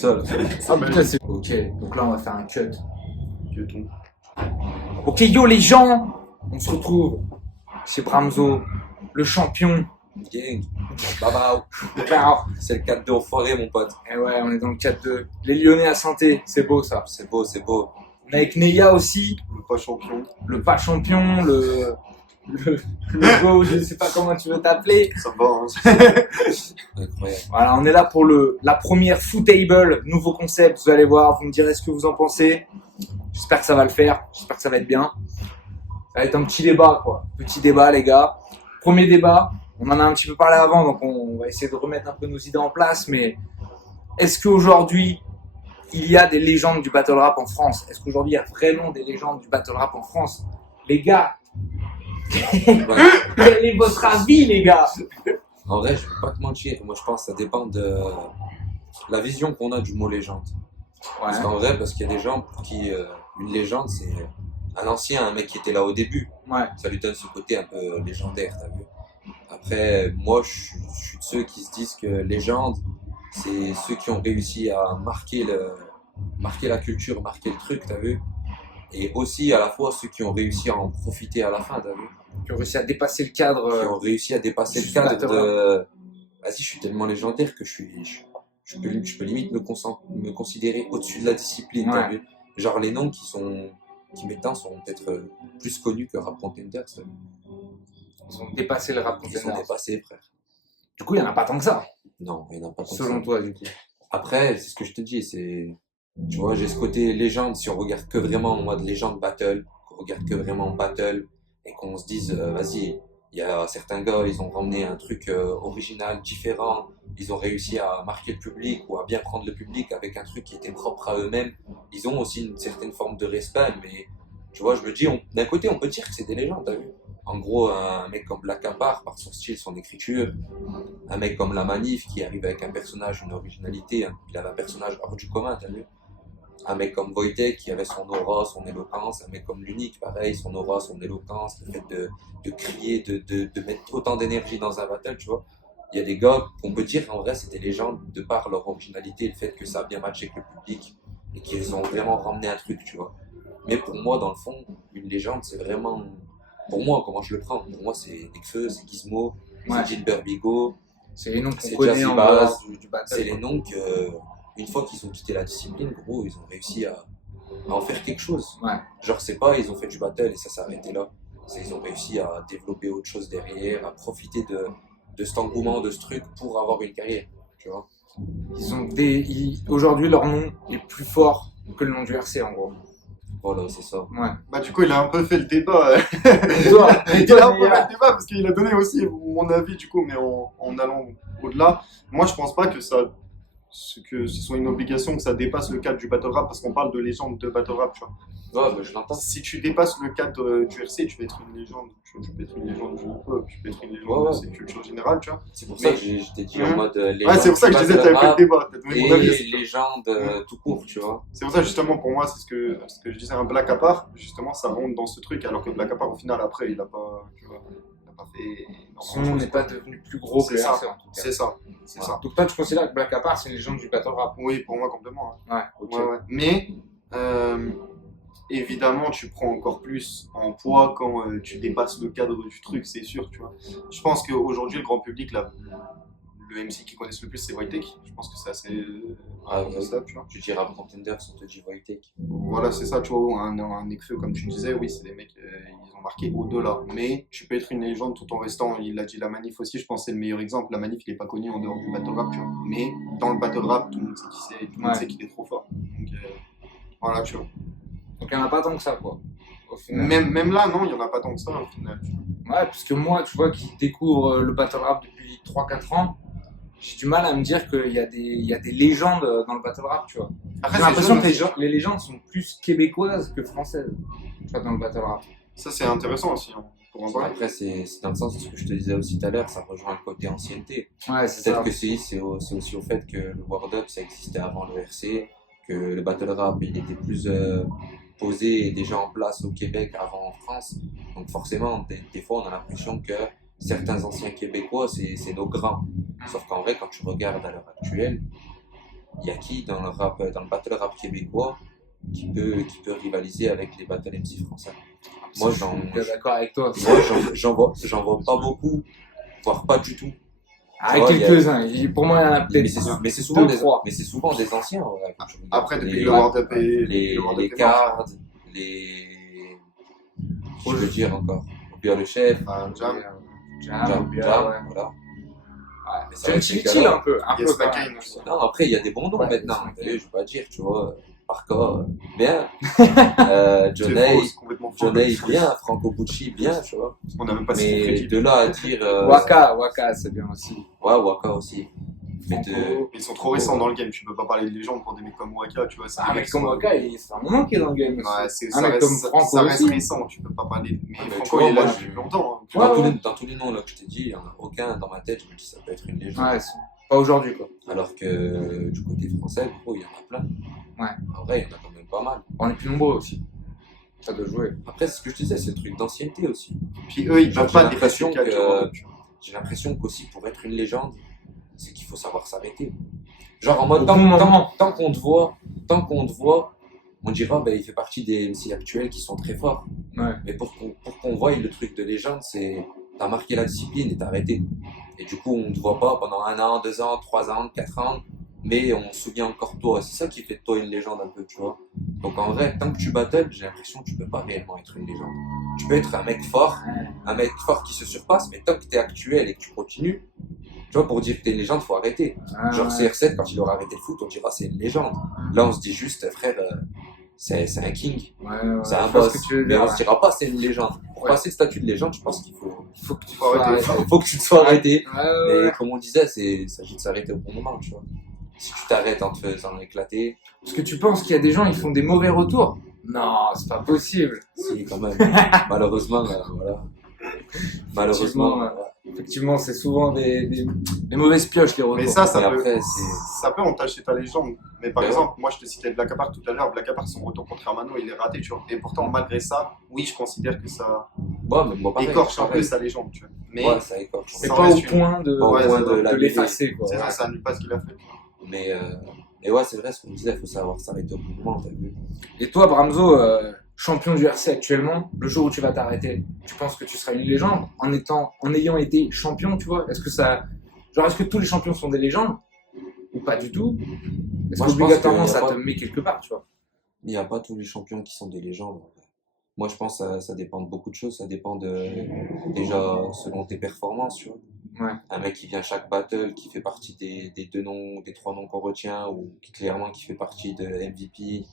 seul. Ah, putain, c'est... Ok, donc là, on va faire un cut. Que ton. Ok, yo les gens, on se retrouve chez Bramzo, le champion. Gang. Baba. Ciao. C'est le 4-2 enfoiré, mon pote. Et ouais, on est dans le 4-2. Les Lyonnais à santé, c'est beau ça. C'est beau, c'est beau. On est avec Neya aussi, Le pas champion. le pas champion, le go, je sais pas comment tu veux t'appeler. Ça va, hein. Incroyable. Voilà, on est là pour la première Footable, nouveau concept, vous allez voir, vous me direz ce que vous en pensez. J'espère que ça va le faire, j'espère que ça va être bien. Ça va être un petit débat, quoi. Petit débat, les gars. Premier débat, on en a un petit peu parlé avant, donc on va essayer de remettre un peu nos idées en place, mais est-ce qu'aujourd'hui, il y a des légendes du battle rap en France? Est-ce qu'aujourd'hui, il y a vraiment des légendes du battle rap en France? Les gars, quel est votre avis, les gars? En vrai, je vais pas te mentir. Moi, je pense que ça dépend de la vision qu'on a du mot légende. Parce qu'en vrai, parce qu'il y a des gens pour qui une légende, c'est un ancien, un mec qui était là au début. Ouais. Ça lui donne ce côté un peu légendaire, t'as vu. Après, moi, je suis de ceux qui se disent que légende, c'est ceux qui ont réussi à marquer la culture, marquer le truc, t'as vu. Et aussi, à la fois, ceux qui ont réussi à en profiter à la fin, t'as vu. Qui ont réussi à dépasser le cadre. Qui ont réussi à dépasser le du cadre battle de... Vas-y, je suis tellement légendaire que je peux limite me considérer au-dessus de la discipline, t'as Ouais. vu. Genre, les noms qui maintenant sont peut-être plus connus que Rap Contenders, t'as vu. Ils ont dépassé le rap Ils sont contender. dépassés, frère. Du coup, il n'y en a pas tant que ça, Non, il n'y en a pas tant que selon ça. toi, du coup. Après, c'est ce que je te dis, c'est... Tu vois, j'ai ce côté légende, si on regarde que vraiment en mode légende battle, qu'on regarde que vraiment battle, et qu'on se dise, vas-y, il y a certains gars, ils ont ramené un truc original, différent, ils ont réussi à marquer le public, ou à bien prendre le public avec un truc qui était propre à eux-mêmes. Ils ont aussi une certaine forme de respect, mais tu vois, je me dis, d'un côté, on peut dire que c'est des légendes, t'as vu? En gros, un mec comme Black Apart, par son style, son écriture, un mec comme La Manif, qui arrive avec un personnage, une originalité, hein. Il avait un personnage hors du commun, t'as vu? Un mec comme Wojtek qui avait son aura, son éloquence, un mec comme l'Unique, pareil, son aura, son éloquence, le fait de crier, de mettre autant d'énergie dans un battle, tu vois. Il y a des gars qu'on peut dire en vrai c'est des légendes de par leur originalité et le fait que ça a bien matché avec le public et qu'ils ont vraiment ramené un truc, tu vois. Mais pour moi, dans le fond, une légende, c'est vraiment. Pour moi, comment je le prends? Pour moi, c'est Nekfeu, c'est Gizmo, Ouais. c'est Gilbert Bigot, C'est les noms qu'on c'est connaît Jazzy en Bass, dehors du battle. c'est les noms que, une fois qu'ils ont quitté la discipline, gros, ils ont réussi à en faire quelque chose. Ouais. Genre, c'est pas, ils ont fait du battle et ça s'est arrêté là. Ils ont réussi à développer autre chose derrière, à profiter de cet engouement, de ce truc pour avoir une carrière, tu vois. Aujourd'hui, leur nom est plus fort que le nom du RC, en gros. Voilà, c'est ça. Ouais. Bah, du coup, il a un peu fait le débat. Et toi, Il a un peu fait le débat parce qu'il a donné aussi mon avis, du coup, mais en allant au-delà. Moi, je pense pas que ce soit une obligation que ça dépasse le cadre du battle rap parce qu'on parle de légende de battle rap, tu vois. Ouais, bah, je l'entends. Si tu dépasses le cadre du RC, tu peux être une légende. Tu peux être une légende du hip-hop, tu peux être une légende Ouais. de cette culture générale, tu vois. C'est pour ça Mais- que je t'ai dit Mhm. en mode Ouais, c'est pour ça que je disais, t'avais fait le débat. T'as donné mon avis. et légende tout court, tu vois. C'est pour ça, justement, pour moi, c'est ce que je disais, un Black Apart, justement, ça rentre dans ce truc, alors que Black Apart, au final, après, il a pas, tu vois, il a pas fait énormément Son de nom choses, n'est quoi. pas devenu plus gros que C'est le ça. RC, en tout cas. C'est ça, c'est Ouais. ça. Donc toi, tu considères que Black Apart, c'est une légende du battle rap? Oui, pour moi, complètement. Hein. Ouais, ok. Ouais, ouais. Mais, évidemment, tu prends encore plus en poids quand tu dépasses le cadre du truc, c'est sûr, tu vois. Je pense qu'aujourd'hui, le grand public, là, le MC qui connaissent le plus, c'est Wojtek. Je pense que c'est assez Ah, incontestable, tu vois. Tu dis Rap Contenders, on te dit Wojtek. Voilà, c'est ça, tu vois, un Nekfeu, comme tu disais, oui, c'est des mecs, ils ont marqué au-delà. Mais tu peux être une légende tout en restant, il a dit La Manif aussi, je pense que c'est le meilleur exemple. La Manif, il est pas connu en dehors du battle rap, tu vois. Mais dans le battle rap, tout le monde sait qui c'est, tout le monde Ouais. sait qu'il est trop fort. Donc, voilà, tu vois. Donc il n'y en a pas tant que ça, quoi. Au final. Même là, non, il y en a pas tant que ça, au final. Tu vois. Ouais, parce que moi, tu vois, qui découvre le battle rap depuis 3-4 ans, j'ai du mal à me dire qu'il y a des légendes dans le battle rap, tu vois. Après, J'ai l'impression que jeune aussi. les légendes sont plus québécoises que françaises, tu vois, dans le battle rap. Ça, c'est intéressant aussi, hein, pour en parler. Après, c'est dans le sens de ce que je te disais aussi tout à l'heure, ça rejoint le côté ancienneté. Ouais, c'est Peut-être ça. que c'est aussi au fait que le Word Up, ça existait avant le RC, que le Battle Rap, il était plus posé et déjà en place au Québec avant en France. Donc forcément, des fois, on a l'impression que certains anciens Québécois, c'est nos grands. Sauf qu'en vrai, quand tu regardes à l'heure actuelle, il y a qui dans le battle rap québécois qui peut rivaliser avec les battle MC français? Moi, Je suis bien d'accord avec toi. j'en vois pas beaucoup, voire pas du tout. Ah, Tu vois, quelques-uns. Pour moi, il y en a Mais peut-être mais c'est souvent deux, trois. mais c'est souvent des anciens, ouais, quand tu regardes. Après, depuis les, le World Up et les cards, je veux dire encore. Bien le chef, Jam, Jam, bien, Jam, ouais. voilà. Ouais. Mais ça John reste des Chill gars-là. un peu. Un peu Yes quand même. McCain aussi. Non, après, il y a des bons noms Ouais, maintenant. c'est Je vais pas dire, tu vois, par cas, bien. C'est Johnny, faux, c'est complètement faux. Johnny, bien. Franco Bucci, bien, tu vois. On n'a même pas cité Mais Freddy. de là à dire. Waka, c'est bien aussi. Ouais, Waka aussi. Mais Ils sont trop récents dans le game, tu peux pas parler de légende pour des mecs comme Waka, tu vois. C'est Un des mec mecs comme qui sont- Waka, c'est un moment qui est dans le game. aussi. Ouais, Un ça mec reste, comme Franco ça reste aussi. récent, tu peux pas parler. Mais mais Franco, tu vois, il est là moi, depuis longtemps. Hein. Ouais, ouais. dans tous les noms là, que je t'ai dit, il n'y en a aucun dans ma tête. Je me dis, ça peut être une légende. Ouais, pas aujourd'hui quoi. Alors que du côté français, gros, il y en a plein. Ouais. En vrai, il y en a quand même pas mal. On est plus nombreux aussi. Ça doit jouer. Après, c'est ce que je disais, c'est le truc d'ancienneté aussi. Puis eux, ils Genre, peuvent pas j'ai l'impression dépasser le que- cadre, tu vois. J'ai l'impression qu'aussi pour être une légende, c'est qu'il faut savoir s'arrêter. Genre en mode, Au bon moment. tant qu'on te voit, on dira, ben, il fait partie des MC actuels qui sont très forts. Ouais. Mais pour qu'on voie le truc de légende, c'est t'as marqué la discipline et t'as arrêté. Et du coup, on ne te voit pas pendant 1 an, 2 ans, 3 ans, 4 ans, mais on se souvient encore de toi. C'est ça qui fait de toi une légende un peu, tu vois. Donc en vrai, tant que tu battles, j'ai l'impression que tu peux pas réellement être une légende. Tu peux être un mec fort qui se surpasse, mais tant que t'es actuel et que tu continues, tu vois, pour dire que t'es une légende, faut arrêter. Genre CR7, quand il aura arrêté le foot, on dira c'est une légende. Là, on se dit juste, frère, c'est un king, Ouais, c'est un je vois boss. ce que tu veux Mais dire, on se dira pas c'est une légende. Pour Ouais. passer le statut de légende, je pense qu'il faut Faut que tu Faut arrêter. faut que tu te sois arrêté. Ouais. Mais comme on disait, il s'agit de s'arrêter au bon moment, tu vois. Si tu t'arrêtes en te faisant éclater, Parce que tu penses qu'il y a des gens, ils font des mauvais retours. Non, c'est pas possible. si quand même. Malheureusement, voilà. Malheureusement, Effectivement, c'est souvent des mauvaises pioches les retours. Mais ça Mais peut, après, ça peut entacher ta légende. Mais par Mais exemple, moi je te citais Black Apart tout à l'heure. Black Apart, son retour contre Hermano, il est raté, tu vois. Et pourtant, malgré ça, oui, je considère que ça ouais, mais bon, pareil, écorche un peu pareil. sa légende, tu vois. Mais Ouais, ça écorche. Mais ça pas reste au point de, Pas au point de de l'annuler. l'effacer, quoi. c'est Ouais. ça annule pas ce qu'il a fait. tu vois. Mais ouais, c'est vrai ce qu'on disait, il faut savoir s'arrêter au bon moment, t'as vu. Et toi, Bramzo, champion du RC actuellement, le jour où tu vas t'arrêter, tu penses que tu seras une légende en ayant été champion, tu vois? Est-ce que tous les champions sont des légendes ou pas du tout? Est-ce Moi, je pense qu'obligatoirement qu'il y a ça pas- te met quelque part, tu vois? Il n'y a pas tous les champions qui sont des légendes. En vrai. Moi, je pense que ça dépend de beaucoup de choses. Ça dépend déjà selon tes performances, tu vois. Ouais. Un mec qui vient chaque battle, qui fait partie des 2 noms, des 3 noms qu'on retient, ou clairement qui fait partie de MVP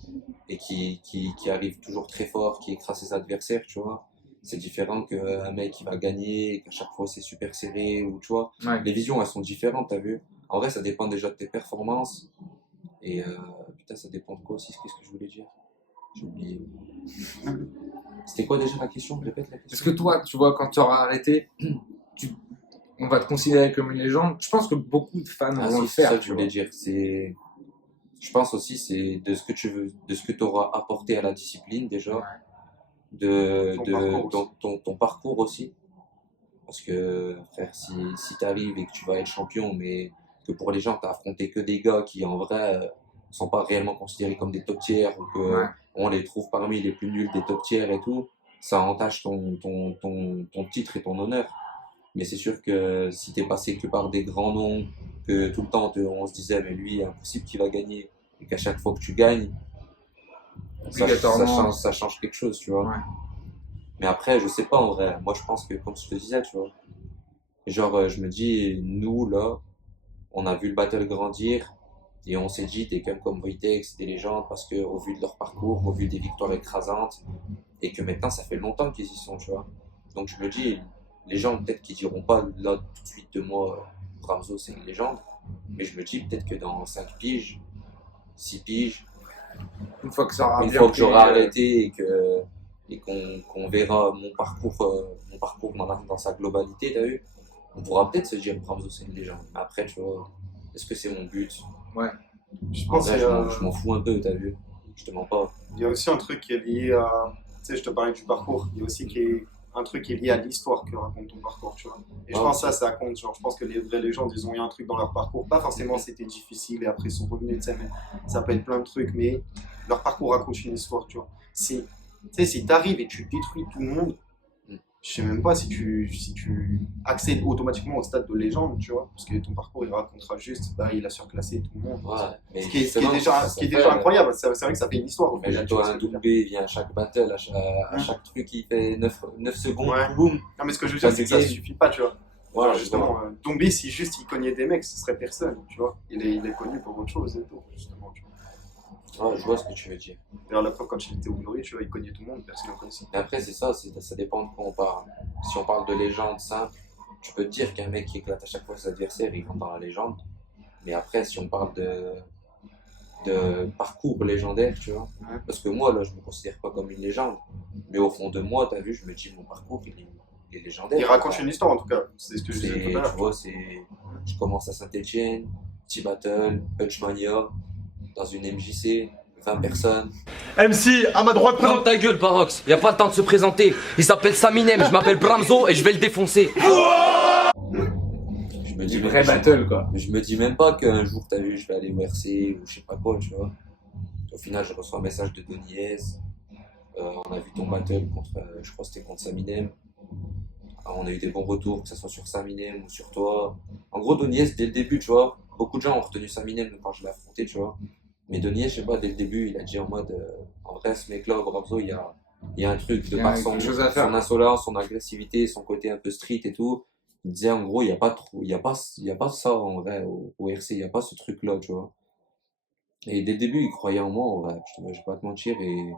et qui arrive toujours très fort, qui écrase ses adversaires, tu vois. C'est différent qu'un mec qui va gagner et qu'à chaque fois c'est super serré, ou tu vois. Ouais. Les visions, elles sont différentes, t'as vu. En vrai, ça dépend déjà de tes performances. Et putain, ça dépend de quoi aussi, qu'est-ce que je voulais dire? J'ai oublié. C'était quoi déjà la question? Répète la Est-ce question. que toi, tu vois, quand tu auras arrêté, on va te considérer comme une légende? Je pense que beaucoup de fans Ah, vont si, le c'est ça faire, que tu je vois. voulais dire. Je pense aussi, c'est de ce que tu veux, de ce que tu auras apporté à la discipline déjà, Ton parcours aussi. ton parcours aussi. Parce que, frère, si tu arrives et que tu vas être champion, mais que pour les gens, tu as affronté que des gars qui, en vrai, sont pas réellement considérés comme des top tiers, ou que Ouais. on les trouve parmi les plus nuls des top tiers et tout, ça entache ton titre et ton honneur. Mais c'est sûr que si t'es passé que par des grands noms, que tout le temps on se disait, mais lui, impossible qu'il va gagner, et qu'à chaque fois que tu gagnes, Obligatoirement. ça change quelque chose, tu vois. Ouais. Mais après, je sais pas en vrai. Moi, je pense que, comme je te disais, tu vois, genre, je me dis, nous, là, on a vu le battle grandir, et on s'est dit, des gars comme Wojtek, c'est des légendes, parce que, au vu de leur parcours, au vu des victoires écrasantes, et que maintenant, ça fait longtemps qu'ils y sont, tu vois. Donc, je me dis, les gens, peut-être qu'ils diront pas, là, tout de suite, de moi, Bramzo, c'est une légende, mais je me dis, peut-être que dans 5 piges, 6 piges, Une fois que ça aura une bien fois que pris, j'aurai arrêté et qu'on verra mon parcours dans sa globalité, t'as vu, on pourra peut-être se dire Bramzo c'est une légende. Mais après, tu vois, est-ce que c'est mon but? Je En pense vrai, qu'il y a- je m'en fous un peu, t'as vu. Je te mens pas. il y a aussi un truc qui est lié à. Tu sais, je te parlais du parcours. Il y a aussi qui est un truc qui est lié à l'histoire que raconte ton parcours, tu vois. Et je Ouais, pense que ça compte. Genre, je pense que les vraies légendes, ils ont eu un truc dans leur parcours. Pas forcément c'était difficile et après ils sont revenus, tu sais, mais ça peut être plein de trucs, mais leur parcours raconte une histoire, tu vois. Tu sais, si t'arrives et tu détruis tout le monde, je sais même pas si tu accèdes automatiquement au stade de légende, tu vois, parce que ton parcours il racontera juste, bah, il a surclassé tout le monde. Ouais, mais Ce qui est justement, déjà, ça ce qui est fait, déjà incroyable, c'est vrai que ça fait une histoire au mais final, tu vois toi, ce un que je veux dire. doublé, il vient à chaque battle, à chaque truc, il fait 9 secondes, Ouais. boum. Non, mais ce que je veux dire, c'est que ça Fatigué. suffit pas, tu vois. Voilà, Genre, justement, Dombé, si juste il cognait des mecs, ce serait personne, tu vois. Il est connu pour autre chose et tout, justement, tu vois. je vois ce que tu veux dire. D'ailleurs, la preuve, quand il était au Glory, tu vois, il cognait tout le monde, personne ne le connaissait. Mais après, c'est ça, ça dépend de quoi on parle. Si on parle de légende simple, tu peux te dire qu'un mec qui éclate à chaque fois ses adversaires, il rentre dans la légende. Mais après, si on parle de parcours légendaire, tu vois, Ouais. parce que moi, là, je me considère pas comme une légende. Mais au fond de moi, t'as vu, je me dis, mon parcours, il est légendaire. Il raconte une histoire, en tout cas. C'est ce que je disais tout à Tu l'heure. vois, je commence à Saint-Etienne, petit battle, Punchmania, dans une MJC, 20 personnes. MC, à ma droite, Ferme ta gueule, Parox. Y a pas le temps de se présenter. Il s'appelle Saminem, je m'appelle Bramzo et je vais le défoncer. Je me dis, Du vrai battle, quoi. je me dis même pas qu'un jour, t'as vu, je vais aller au RC ou je sais pas quoi, tu vois. Au final, je reçois un message de Donny S. On a vu ton battle contre, je crois que c'était contre Saminem. On a eu des bons retours, que ce soit sur Saminem ou sur toi. En gros, Donny S, dès le début, tu vois, beaucoup de gens ont retenu Saminem quand je l'ai affronté, tu vois. Mais Donny S, je sais pas, dès le début, il a dit en mode, en vrai, ce mec-là, Bramzo, il y a un truc de Il y a par quelque chose à faire. son insolence, son agressivité, son côté un peu street et tout. Il disait en gros, il y a pas trop, il y a pas ça en vrai au RC, il y a pas ce truc-là, tu vois. Et dès le début, il croyait en moi, en vrai, je vais pas te mentir, et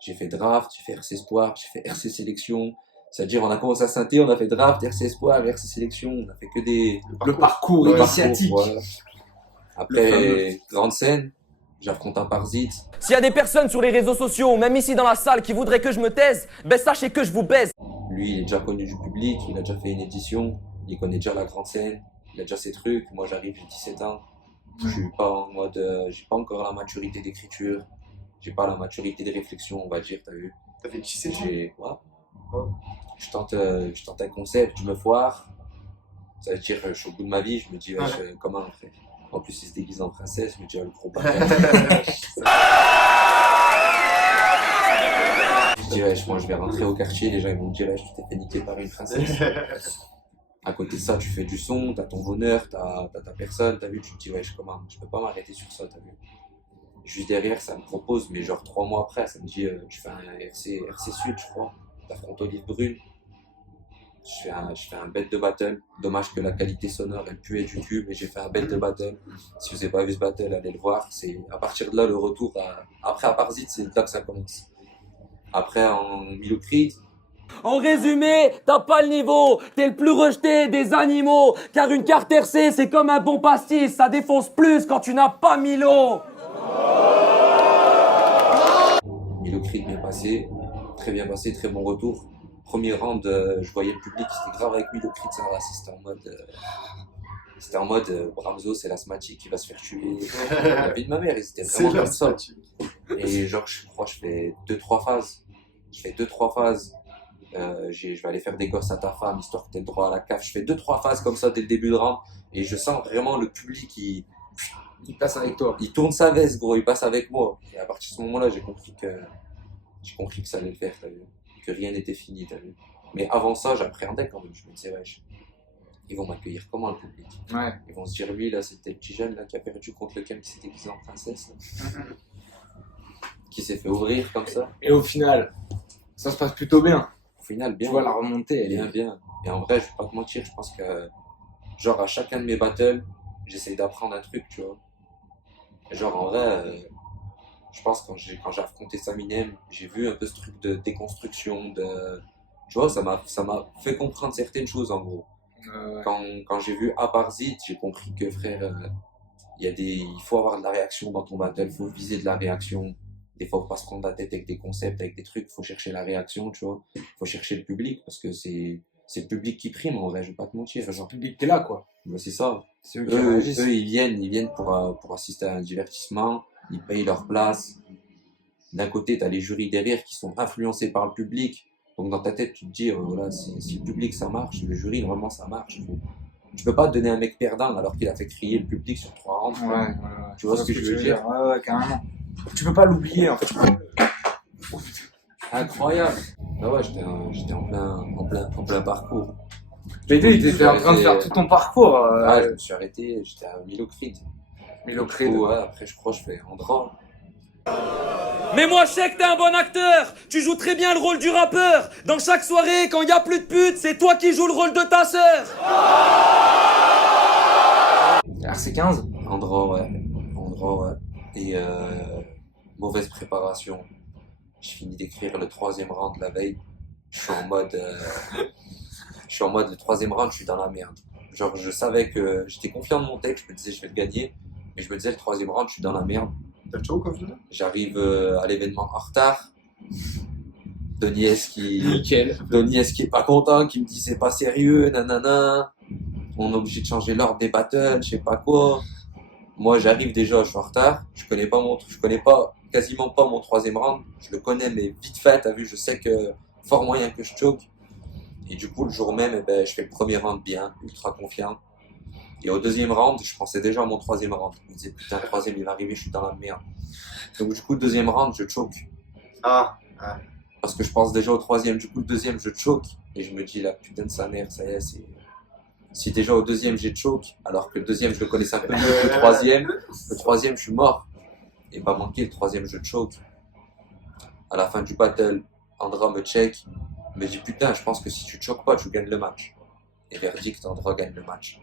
j'ai fait draft, j'ai fait RC Espoir, j'ai fait RC Sélection. C'est-à-dire, on a commencé à synthé, on a fait draft, RC Espoir, RC Sélection, on a fait que des Le parcours le initiatique. parcours, voilà. Après, grande scène, j'affronte un Parzit. S'il y a des personnes sur les réseaux sociaux, même ici dans la salle, qui voudraient que je me taise, ben sachez que je vous baise. Lui, il est déjà connu du public, il a déjà fait une édition, il connaît déjà la grande scène, il a déjà ses trucs. Moi, j'arrive, j'ai 17 ans. Je suis pas en mode, j'ai pas encore la maturité d'écriture, j'ai pas la maturité de réflexion, on va dire, t'as vu. T'as fait 17 ans. Ouais. Oh. Je tente un concept, je me foire. Ça veut dire, je suis au bout de ma vie, je me dis, ouais, comment on fait. En plus, il se déguise en princesse, je me dis, le gros bâtard. Je dis, wesh, moi je vais rentrer au quartier, les gens ils vont me dire, wesh, tu t'es fait niquer par une princesse. À côté de ça, tu fais du son, t'as ton honneur, t'as ta personne, t'as vu, tu te dis, wesh, comment, je peux pas m'arrêter sur ça, t'as vu. Juste derrière, ça me propose, mais genre 3 mois après, ça me dit, tu fais un RC Sud, je crois, t'affrontes Olive Brune. Je fais un bête de battle. Dommage que la qualité sonore elle puait du cul, mais j'ai fait un bête de battle. Si vous n'avez pas vu ce battle, allez le voir. C'est à partir de là le retour. Après à Parzit, c'est là que ça commence. Après en Milocrit, En résumé, t'as pas le niveau, t'es le plus rejeté des animaux, car une carte RC c'est comme un bon pastis, ça défonce plus quand tu n'as pas Milo. Milocrit bien passé, très bon retour. Premier round, je voyais le public, c'était grave avec Milocrit, ça va, c'était en mode Bramzo, c'est l'asthmatique qui va se faire tuer. La vie de ma mère, ils étaient vraiment comme ça. Et genre, je crois que je fais 2-3 phases. Je vais aller faire des gosses à ta femme, histoire que tu aies le droit à la CAF. Je fais 2-3 phases comme ça dès le début de round. Et je sens vraiment le public qui Il passe avec toi. il tourne sa veste, gros, il passe avec moi. Et à partir de ce moment-là, j'ai compris que ça allait le faire, t'as vu. Que rien n'était fini, t'as vu. Mais avant ça, j'appréhendais quand même. Je me disais, wesh, ils vont m'accueillir comment le public? Ouais. Ils vont se dire, lui, là, c'était le petit jeune là, qui a perdu contre lequel qui s'est déguisé en princesse. Là. Qui s'est fait ouvrir comme ça. Et au final, ça se passe plutôt bien. Au final, bien. Tu vois la remontée, elle Bien, est bien. Et en vrai, je vais pas te mentir, je pense que, genre, à chacun de mes battles, j'essaye d'apprendre un truc, tu vois. Et genre, en vrai, je pense que quand j'ai affronté Saminem, j'ai vu un peu ce truc de déconstruction, tu vois, ça m'a fait comprendre certaines choses, en gros. Quand j'ai vu Aparzit, j'ai compris que, frère, il faut avoir de la réaction dans ton battle, il faut viser de la réaction. Des fois, faut pas se prendre la tête avec des concepts, avec des trucs, il faut chercher la réaction, tu vois. Il faut chercher le public, parce que c'est le public qui prime, en vrai, je vais pas te mentir. C'est le Genre. public qui est là, quoi. Ben, c'est ça. C'est eux qui Eux, réagissent. ils viennent pour assister à un divertissement, ils payent leur place. D'un côté, tu as les jurys derrière qui sont influencés par le public, Donc dans ta tête, tu te dis, voilà, si le public ça marche, le jury normalement ça marche. Tu peux pas donner un mec perdant alors qu'il a fait crier le public sur 3 rounds. Ouais. Tu vois ce que je veux dire? Ouais, carrément. Tu peux pas l'oublier en fait. Incroyable. Ah ouais, j'étais en plein parcours. Mais tu étais en train de faire tout ton parcours. Ouais, je me suis arrêté, j'étais à Milocrid. Milocrid. Ouais, après je crois que je fais Andra. Mais moi je sais que t'es un bon acteur. Tu joues très bien le rôle du rappeur. Dans chaque soirée, quand y a plus de putes, c'est toi qui joues le rôle de ta sœur. RC15. Andra, ouais. Et mauvaise préparation. Je finis d'écrire le 3e round la veille. Je suis en mode le 3e round, je suis dans la merde. Genre, je savais que j'étais confiant de mon texte, je me disais je vais le gagner. Mais je me disais le 3e round, je suis dans la merde. T'as le choc au final? J'arrive à l'événement en retard. Donies qui est pas content, qui me dit c'est pas sérieux, nanana. On est obligé de changer l'ordre des battles, je sais pas quoi. Moi j'arrive déjà, je suis en retard. Je connais pas quasiment pas mon 3e round. Je le connais mais vite fait, t'as vu, je sais que fort moyen que je choke. Et du coup le jour même, eh ben, je fais le 1er round bien, ultra confiant. Et au 2e round, je pensais déjà à mon 3e round. Je me disais, putain, le 3e, il va arriver, je suis dans la merde. Donc, du coup, le 2e round, je choke. Parce que je pense déjà au 3e. Du coup, le 2e, je choke. Et je me dis, la putain de sa mère, ça y est, c'est. Si déjà au 2e, j'ai choke, alors que le 2e, je le connaissais un peu mieux que le 3e. Le 3e, je suis mort. Et pas manqué, le 3e, je choke. À la fin du battle, Andra me check. Me dit, putain, je pense que si tu choques pas, tu gagnes le match. Et verdict, Andra gagne le match.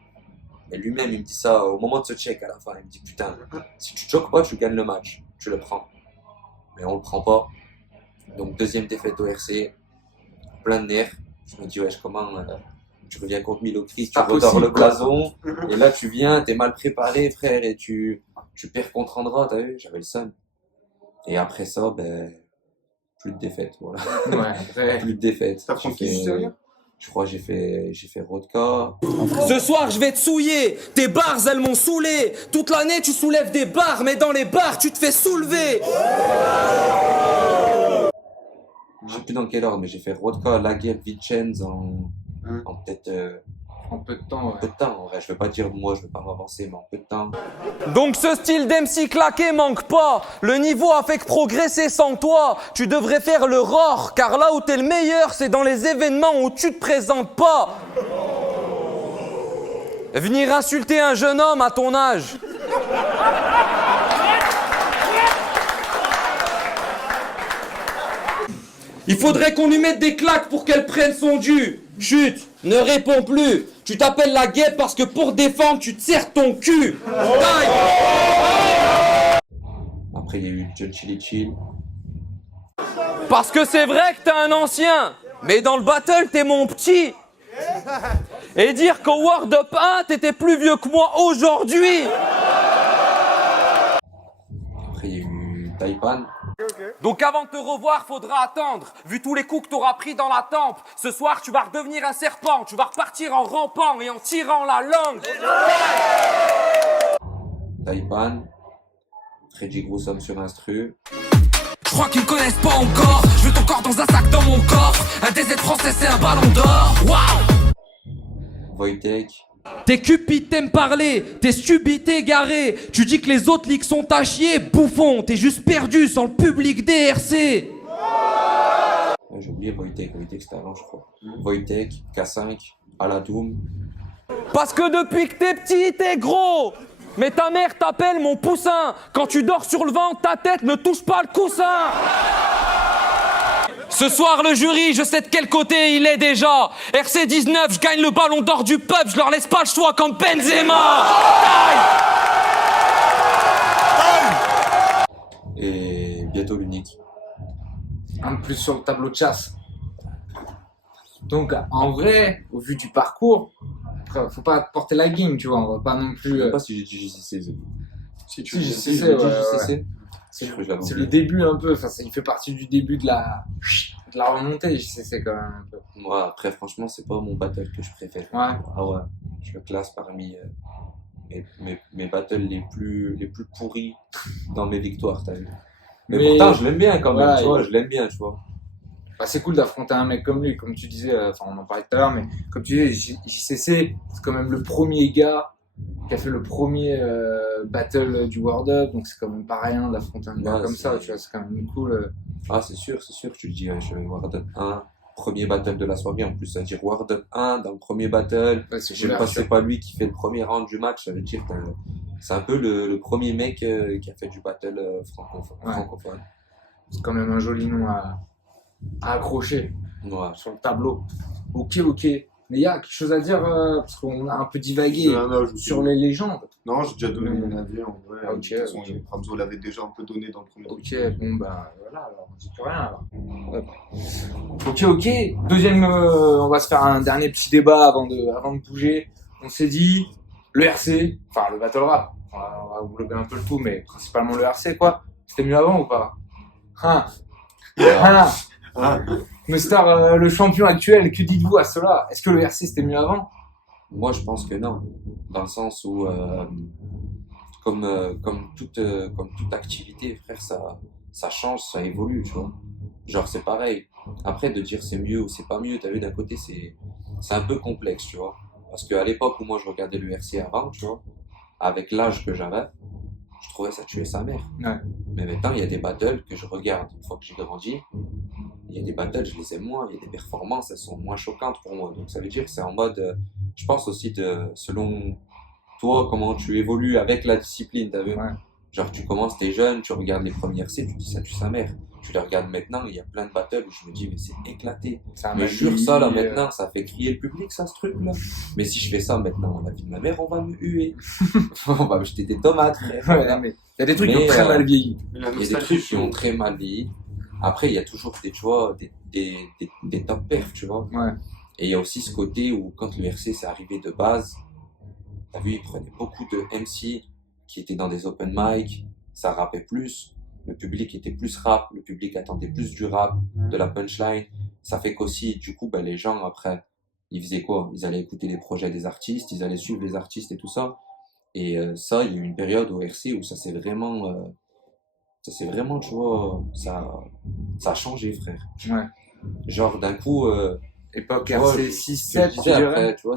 Mais lui-même, il me dit ça au moment de ce check à la fin. Il me dit, putain, si tu choques pas, tu gagnes le match. Tu le prends. Mais on le prend pas. Donc, 2e défaite au RC. Plein de nerfs. Je me dis, wesh, comment tu reviens contre Milocris, tu redors le blason. Et là, tu viens, t'es mal préparé, frère, et tu perds contre Andra, t'as vu? J'avais le seum. Et après ça, ben, plus de défaite, voilà. Ouais, Plus de défaite. T'as pris qui juste derrière? Je crois que j'ai fait Rodka. Ce soir, je vais te souiller. Tes barres, elles m'ont saoulé. Toute l'année, tu soulèves des barres, mais dans les barres, tu te fais soulever. Je sais plus dans quel ordre, mais j'ai fait Rodka, Laguerre, Vincenz en peut-être en peu de temps. peu de temps. En vrai, je veux pas dire moi, je veux pas m'avancer, mais en peu de temps. Donc ce style d'MC claqué manque pas. Le niveau a fait que progresser sans toi. Tu devrais faire le roar, car là où t'es le meilleur, c'est dans les événements où tu te présentes pas. Venir insulter un jeune homme à ton âge. Il faudrait qu'on lui mette des claques pour qu'elle prenne son dû. Chut, ne réponds plus. Tu t'appelles la guêpe parce que pour défendre, tu te serres ton cul. Taille. Après, il y a eu John Chili Chill. Parce que c'est vrai que t'es un ancien, mais dans le battle, t'es mon petit. Et dire qu'au World Up 1, t'étais plus vieux que moi aujourd'hui. Après, il y a eu Taipan. Donc avant de te revoir, faudra attendre. Vu tous les coups que t'auras pris dans la tempe, ce soir tu vas redevenir un serpent. Tu vas repartir en rampant et en tirant la langue. Taipan. Reggie Groussum sur instru. Je crois qu'ils me connaissent pas encore. Je veux ton corps dans un sac dans mon corps. Un DZ français c'est un ballon d'or. Waouh. Wojtek. T'es cupide, t'aimes parler, t'es stupide, t'es garé. Tu dis que les autres ligues sont à chier, bouffon. T'es juste perdu sans le public DRC. Ouais, j'ai oublié Wojtek c'était avant, je crois. Wojtek, K5, Aladoum. Parce que depuis que t'es petit, t'es gros. Mais ta mère t'appelle mon poussin. Quand tu dors sur le ventre, ta tête ne touche pas le coussin. Ce soir, le jury, je sais de quel côté il est déjà. RC19, je gagne le ballon d'or du peuple, je leur laisse pas le choix comme Benzema. Et bientôt l'unique. Un de plus sur le tableau de chasse. Donc, en vrai, au vu du parcours, après, faut pas porter la game, tu vois. On va pas non plus. Je sais pas si j'ai dit JCC. Si tu Si, dis- JCC, Si, je l'ai dit ouais, JCC. Je crois que je l'avais C'est oublié. le début un peu. Enfin, il fait partie du début de la remontée. C'est quand même un peu. Moi, après, franchement, c'est pas mon battle que je préfère. Ouais. Ah ouais, je le classe parmi mes battles les plus pourris dans mes victoires, t'as vu. Mais Mais- pourtant, je l'aime bien quand même, voilà, tu vois, je l'aime bien, tu vois. Bah, c'est cool d'affronter un mec comme lui, comme tu disais, enfin on en parlait tout à l'heure, mais comme tu disais, JCC, c'est quand même le premier gars qui a fait le premier battle du World Up, donc c'est quand même pas rien d'affronter un gars Ouais, comme c'est- ça, tu vois, c'est quand même cool. Ah, c'est sûr, tu le dis, hein, je vais World Up 1, premier battle de la soirée, en plus, ça veut dire World Up 1 dans le premier battle. Ouais, c'est Je sais cool, pas si c'est pas lui qui fait le premier round du match, ça veut dire que c'est un peu le premier mec qui a fait du battle Ouais. francophone. c'est quand même un joli nom à accrocher Ouais. sur le tableau. Ok. Mais il y a quelque chose à dire, parce qu'on a un peu divagué C'est un âge aussi. sur les légendes. Non, j'ai déjà donné mon avis. En vrai. Ok, De toute façon, ok. Ramzo l'avait déjà un peu donné dans le premier truc. Ok, bon bah voilà, alors on dit plus rien alors. Hop. Ok. Deuxième, on va se faire un dernier petit débat avant de bouger. On s'est dit, le RC, enfin le battle rap, on va englober un peu le tout, mais principalement le RC quoi. C'était mieux avant ou pas? Hein? Ah, Mustar, le champion actuel, que dites-vous à cela? Est-ce que le RC c'était mieux avant? Moi, je pense que non, dans le sens où, comme toute activité, frère, ça change, ça évolue, tu vois. Genre, c'est pareil. Après, de dire c'est mieux ou c'est pas mieux, t'as vu, d'un côté, c'est un peu complexe, tu vois. Parce qu'à l'époque où moi je regardais le RC avant, tu vois, avec l'âge que j'avais, je trouvais ça tuait sa mère. Ouais. Mais maintenant, il y a des battles que je regarde une fois que j'ai grandi. Il y a des battles, je les aime moins. Il y a des performances, elles sont moins choquantes pour moi. Donc ça veut dire que c'est en mode, je pense aussi selon toi, comment tu évolues avec la discipline, t'as vu? Ouais. Genre, tu commences, t'es jeune, tu regardes les premiers RC, tu dis ça tue sa mère. Tu les regardes maintenant, il y a plein de battles où je me dis, mais c'est éclaté. C'est un Mais mec je jure, qui- ça là maintenant, ça fait crier le public, ça, ce truc-là. Mais si je fais ça maintenant, la vie de ma mère, on va me huer. On va me jeter des tomates, frère. Ouais, non, mais il y a des trucs qui ont Mais, très mal vieilli. mais la Il y a des nostalgie, trucs qui ont très mal vieilli. Après, il y a toujours des, tu vois, des top perfs, tu vois. Ouais. Et il y a aussi ce côté où, quand le RC s'est arrivé de base, t'as vu, il prenait beaucoup de MC qui étaient dans des open mic, ça rappait plus, le public était plus rap, le public attendait plus du rap, de la punchline. Ça fait qu'aussi, du coup, ben, les gens, après, ils faisaient quoi? Ils allaient écouter les projets des artistes, ils allaient suivre les artistes et tout ça. Et ça, il y a eu une période au RC où ça s'est vraiment, tu vois, ça a changé, frère. Ouais. Genre, d'un coup, Époque tu vois, RC je 6-7, tu disais dirais. après, tu vois,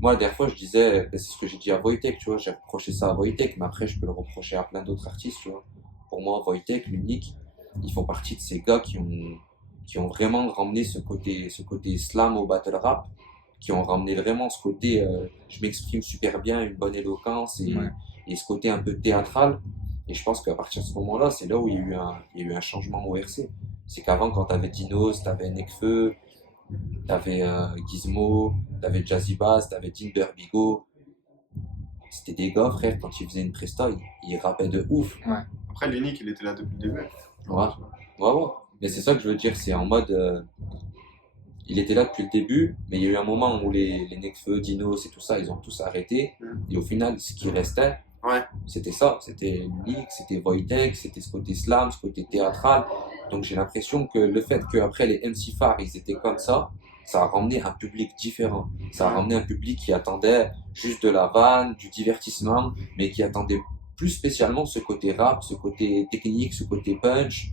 moi, la dernière fois, je disais, ben, c'est ce que j'ai dit à Wojtek, tu vois, j'ai reproché ça à Wojtek, mais après, je peux le reprocher à plein d'autres artistes, tu vois. Pour moi, Wojtek, l'unique, ils font partie de ces gars qui ont vraiment ramené ce côté slam au battle rap, qui ont ramené vraiment ce côté, je m'exprime super bien, une bonne éloquence Ouais. et ce côté un peu théâtral. Et je pense qu'à partir de ce moment-là, c'est là où il y a eu un changement au RC. C'est qu'avant, quand t'avais Dinos, t'avais Nekfeu, t'avais Gizmo, t'avais Jazzy Bass, t'avais Tinder Bigo. C'était des gars, frère, quand ils faisaient une presta, ils rappaient de ouf. Après, l'unique, il était là depuis le début. Ouais. Mais c'est ça que je veux dire, c'est en mode. Il était là depuis le début, mais il y a eu un moment où les Nekfeu, Dinos et tout ça, ils ont tous arrêté. Et au final, ce qui restait, Ouais. c'était ça. C'était l'unique, c'était Wojtek, c'était ce côté slam, ce côté théâtral. Donc j'ai l'impression que le fait qu'après les MC phares, ils étaient comme ça a ramené un public différent. Ça a ramené un public qui attendait juste de la vanne, du divertissement, mais qui attendait plus spécialement ce côté rap, ce côté technique, ce côté punch.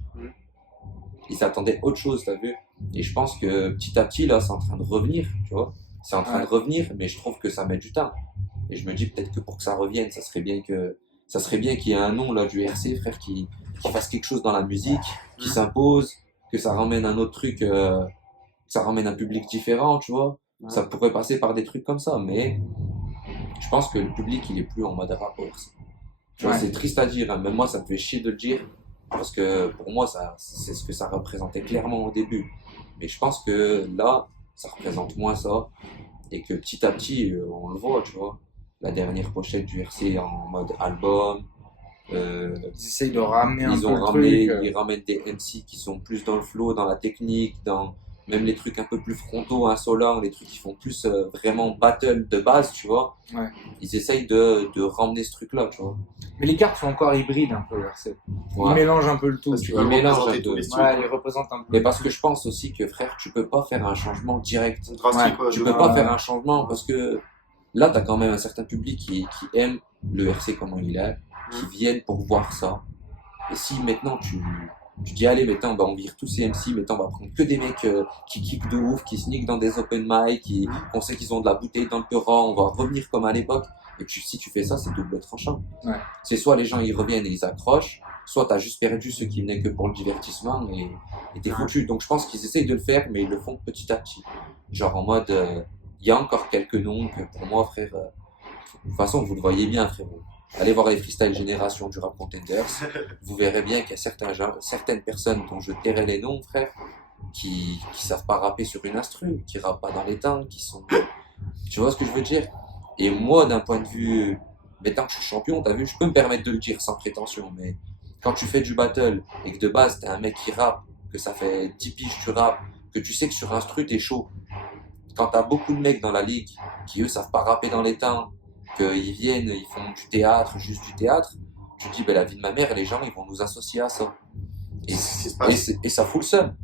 Ils attendaient autre chose, t'as vu? Et je pense que petit à petit, là, c'est en train de revenir, tu vois. C'est en train de revenir, mais je trouve que ça met du temps. Et je me dis peut-être que pour que ça revienne, ça serait bien qu'il y ait un nom, là, du RC, frère, qui fasse quelque chose dans la musique, qui s'impose, que ça ramène un autre truc, ça ramène un public différent, tu vois. Ça pourrait passer par des trucs comme ça, mais je pense que le public, il est plus en mode rap au RC. Tu vois, c'est triste à dire, hein. Même moi, ça me fait chier de le dire, parce que pour moi, c'est ce que ça représentait clairement au début. Mais je pense que là, ça représente moins ça, et que petit à petit, on le voit, tu vois. La dernière pochette du RC en mode album. Ils essayent de ramener un peu le ramené, truc. ils ramènent des MC qui sont plus dans le flow, dans la technique, dans même les trucs un peu plus frontaux, insolents, les trucs qui font plus vraiment battle de base, tu vois. Ouais. Ils essayent de ramener ce truc-là, tu vois. Mais les cartes sont encore hybrides un peu, le RC. Ils Ouais. mélangent un peu le tout. Parce tu qu'ils vois. Ils mélangent représenter un tous peu. les styles. Ouais, ils représentent un peu. Mais parce que je pense aussi que, frère, tu peux pas faire un changement direct. Drastique, ouais, Tu de- peux pas faire un changement parce que là, t'as quand même un certain public qui aime le RC comment il est, qui viennent pour voir ça. Et si maintenant Tu dis, allez, maintenant, on vire tous ces MC, maintenant, on va prendre que des mecs qui kickent de ouf, qui sneak dans des open mic, qu'on sait qu'ils ont de la bouteille dans le peura, on va revenir comme à l'époque. Et si tu fais ça, c'est double tranchant. Ouais. C'est soit les gens, ils reviennent et ils accrochent, soit t'as juste perdu ceux qui venaient que pour le divertissement et t'es foutu. Donc, je pense qu'ils essayent de le faire, mais ils le font petit à petit. Genre en mode, il y a encore quelques noms que pour moi, frère, de toute façon, vous le voyez bien, frérot. Allez voir les freestyle génération du Rap Contenders. Vous verrez bien qu'il y a certaines personnes dont je tairai les noms, frère, qui savent pas rapper sur une instru, qui rappent pas dans les temps, qui sont... Tu vois ce que je veux dire? Et moi, d'un point de vue... Maintenant que je suis champion, t'as vu, je peux me permettre de le dire sans prétention, mais quand tu fais du battle et que de base, t'es un mec qui rappe, que ça fait 10 piges tu rappes, que tu sais que sur instru, t'es chaud. Quand t'as beaucoup de mecs dans la ligue qui, eux, savent pas rapper dans les temps, qu'ils viennent, ils font du théâtre, juste du théâtre, tu te dis, la vie de ma mère, les gens, ils vont nous associer à ça. Et ça fout le seum.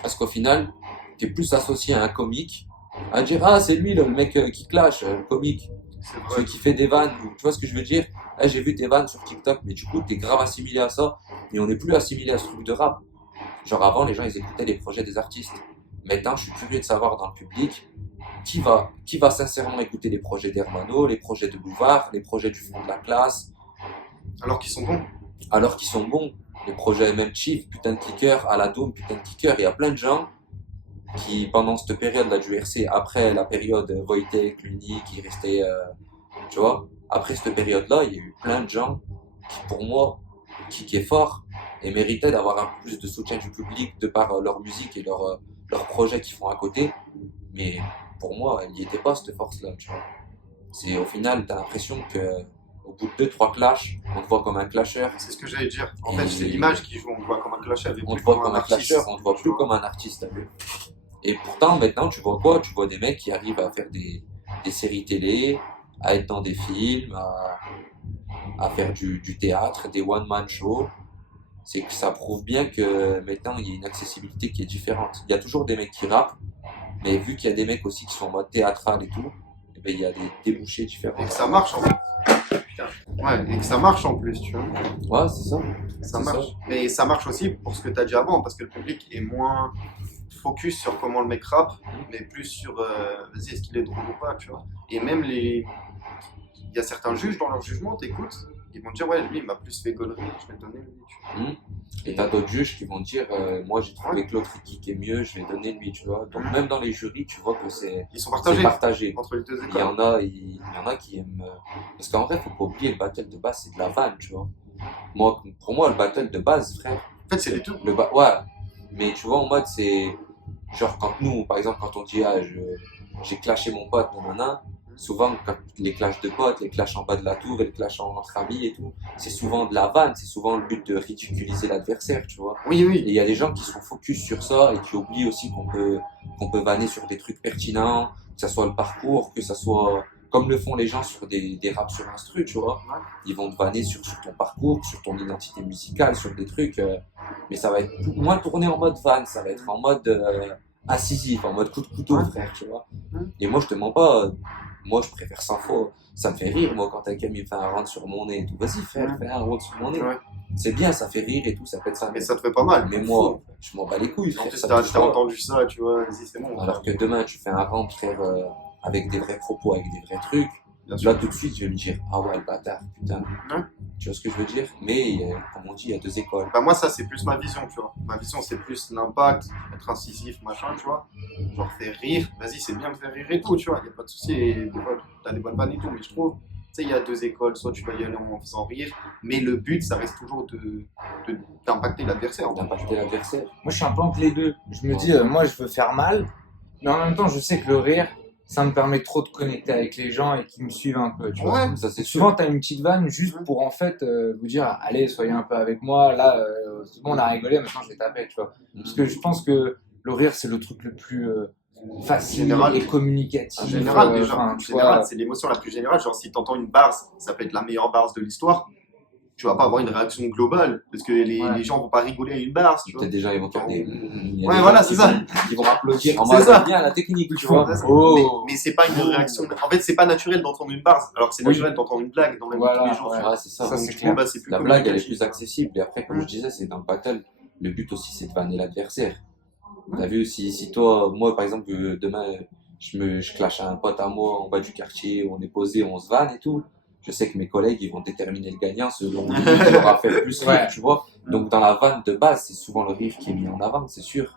Parce qu'au final, t'es plus associé à un comique, à dire, ah, c'est lui, là, le mec qui clash, le comique, celui qui fait des vannes, tu vois ce que je veux dire? Ah, j'ai vu tes vannes sur TikTok, mais du coup, t'es grave assimilé à ça, et on n'est plus assimilé à ce truc de rap. Genre avant, les gens, ils écoutaient les projets des artistes. Maintenant, je suis curieux de savoir dans le public qui va sincèrement écouter les projets d'Hermano, les projets de Bouvard, les projets du fond de la classe. Alors qu'ils sont bons. Alors qu'ils sont bons. Les projets même Chief, putain de kicker, Aladome, putain de kicker. Il y a plein de gens qui, pendant cette période-là du RC, après la période Wojtek, Luni, qui restait, tu vois, après cette période-là, il y a eu plein de gens qui, pour moi, qui est fort et méritaient d'avoir un peu plus de soutien du public de par leur musique et leurs projets qu'ils font à côté. Mais pour moi, il n'y était pas cette force-là, tu vois. C'est au final, t'as l'impression que au bout de 2-3 clashs, on te voit comme un clasher. C'est ce que j'allais dire. En fait, c'est l'image qui joue. On te voit comme un clasher. On te voit comme un clasher, on te voit plus comme un artiste, t'as vu. Et pourtant, maintenant, tu vois quoi? Tu vois des mecs qui arrivent à faire des séries télé, à être dans des films, à faire du théâtre, des one-man shows. C'est que ça prouve bien que maintenant, il y a une accessibilité qui est différente. Il y a toujours des mecs qui rappent, mais vu qu'il y a des mecs aussi qui sont en mode théâtral et tout, eh ben, il y a des débouchés différents. Et que ça marche en plus. Putain. Ouais, et que ça marche en plus, tu vois. Ouais, c'est ça. Ça C'est marche. Mais ça marche aussi pour ce que tu as dit avant, parce que le public est moins focus sur comment le mec rappe, mais plus sur vas-y, est-ce qu'il est drôle ou pas, tu vois. Et même il y a certains juges dans leur jugement, t'écoutes, ils vont te dire ouais, lui il m'a plus fait gaulerie, je vais le donner lui, tu vois. Et t'as d'autres juges qui vont dire moi j'ai trouvé que l'autre qui est mieux, je vais donner lui, tu vois. Donc même dans les jurys, tu vois que Ils sont c'est partagés partagé. entre les deux Il y écoles. en a qui aiment parce qu'en vrai, faut pas oublier le battle de base, c'est de la vanne, tu vois. Pour moi, le battle de base, frère, En fait, c'est les deux. ouais. Mais tu vois, en mode, c'est genre quand nous, par exemple, quand on dit j'ai clashé mon pote, nanana, souvent quand les clashs de potes, les clashs en bas de la tour et les clashs entre amis et tout, c'est souvent de la vanne, c'est souvent le but de ridiculiser l'adversaire, tu vois. Oui, Et oui. il y a des gens qui sont focus sur ça et qui oublient aussi qu'on peut vanner sur des trucs pertinents, que ça soit le parcours, que ça soit comme le font les gens sur des raps sur instru, tu vois. Ils vont te vanner sur ton parcours, sur ton identité musicale, sur des trucs, mais ça va être moins tourné en mode van, ça va être en mode incisif, en mode coup de couteau, frère, tu vois. Et moi, je te mens pas, moi, je préfère 100 fois. Ça me fait rire, moi, quand quelqu'un me fait un round sur mon nez et tout. Vas-y, frère, fais un round sur mon nez. Ouais. C'est bien, ça fait rire et tout, ça pète ça. Mais ça te fait pas mal. Mais moi, je m'en bats les couilles, En frère. plus, Ça t'as me touche pas. entendu ça, tu vois, vas-y, c'est bon. Alors que demain, tu fais un round, frère, avec des vrais propos, avec des vrais trucs. Bien sûr. Là, tout de suite, je vais me dire, ah ouais, le bâtard, putain. Ouais. Tu vois ce que je veux dire? Mais, comme on dit, il y a deux écoles. Bah moi ça c'est plus ma vision, tu vois. Ma vision c'est plus l'impact, être incisif, machin, tu vois. Genre faire rire, vas-y c'est bien de faire rire et tout, tu vois, y a pas de souci, et des fois t'as des bonnes vannes et tout, mais je trouve, tu sais, il y a deux écoles, soit tu vas y aller en faisant rire, mais le but ça reste toujours d'impacter l'adversaire. en fait. D'impacter l'adversaire. Moi, je suis un peu entre les deux. Je me dis, moi, je veux faire mal, mais en même temps, je sais que le rire, ça me permet trop de connecter avec les gens et qu'ils me suivent un peu, tu vois. Ouais, Ça, c'est Souvent, sûr. tu as une petite vanne juste pour en fait vous dire, allez, soyez un peu avec moi. Là, c'est bon, on a rigolé, maintenant je vais taper, tu vois. Parce que je pense que le rire, c'est le truc le plus facile Général. et communicatif. En général déjà, enfin, en tu général vois. c'est l'émotion la plus générale, genre si t'entends une barse, ça peut être la meilleure barse de l'histoire, tu vas pas avoir une réaction globale, parce que les gens vont pas rigoler à une barse, tu vois. Peut-être déjà, ils vont faire des. Il y a Ouais, des voilà, gens c'est qui ça. Qui vont applaudir. En C'est mode, ça. c'est bien la technique, tu vois. Ouais, c'est- Oh. mais c'est pas une réaction. En fait, c'est pas naturel d'entendre une barse, alors que c'est Oui. naturel d'entendre une blague dans la vie de tous les jours. ouais. tu vois. Ouais, c'est ça. Ça, Donc, c'est je clair. trouve, bah, c'est plus La blague, elle est communicatif. plus accessible. Et après, comme je disais, c'est dans le battle. le but aussi, c'est de vanner l'adversaire. T'as vu, si toi, moi, par exemple, demain, je clash à un pote à moi en bas du quartier, on est posé, on se vanne et tout, je sais que mes collègues, ils vont déterminer le gagnant selon qui aura fait le plus rire, tu vois. Donc, dans la vanne de base, c'est souvent le rire qui est mis en avant, c'est sûr.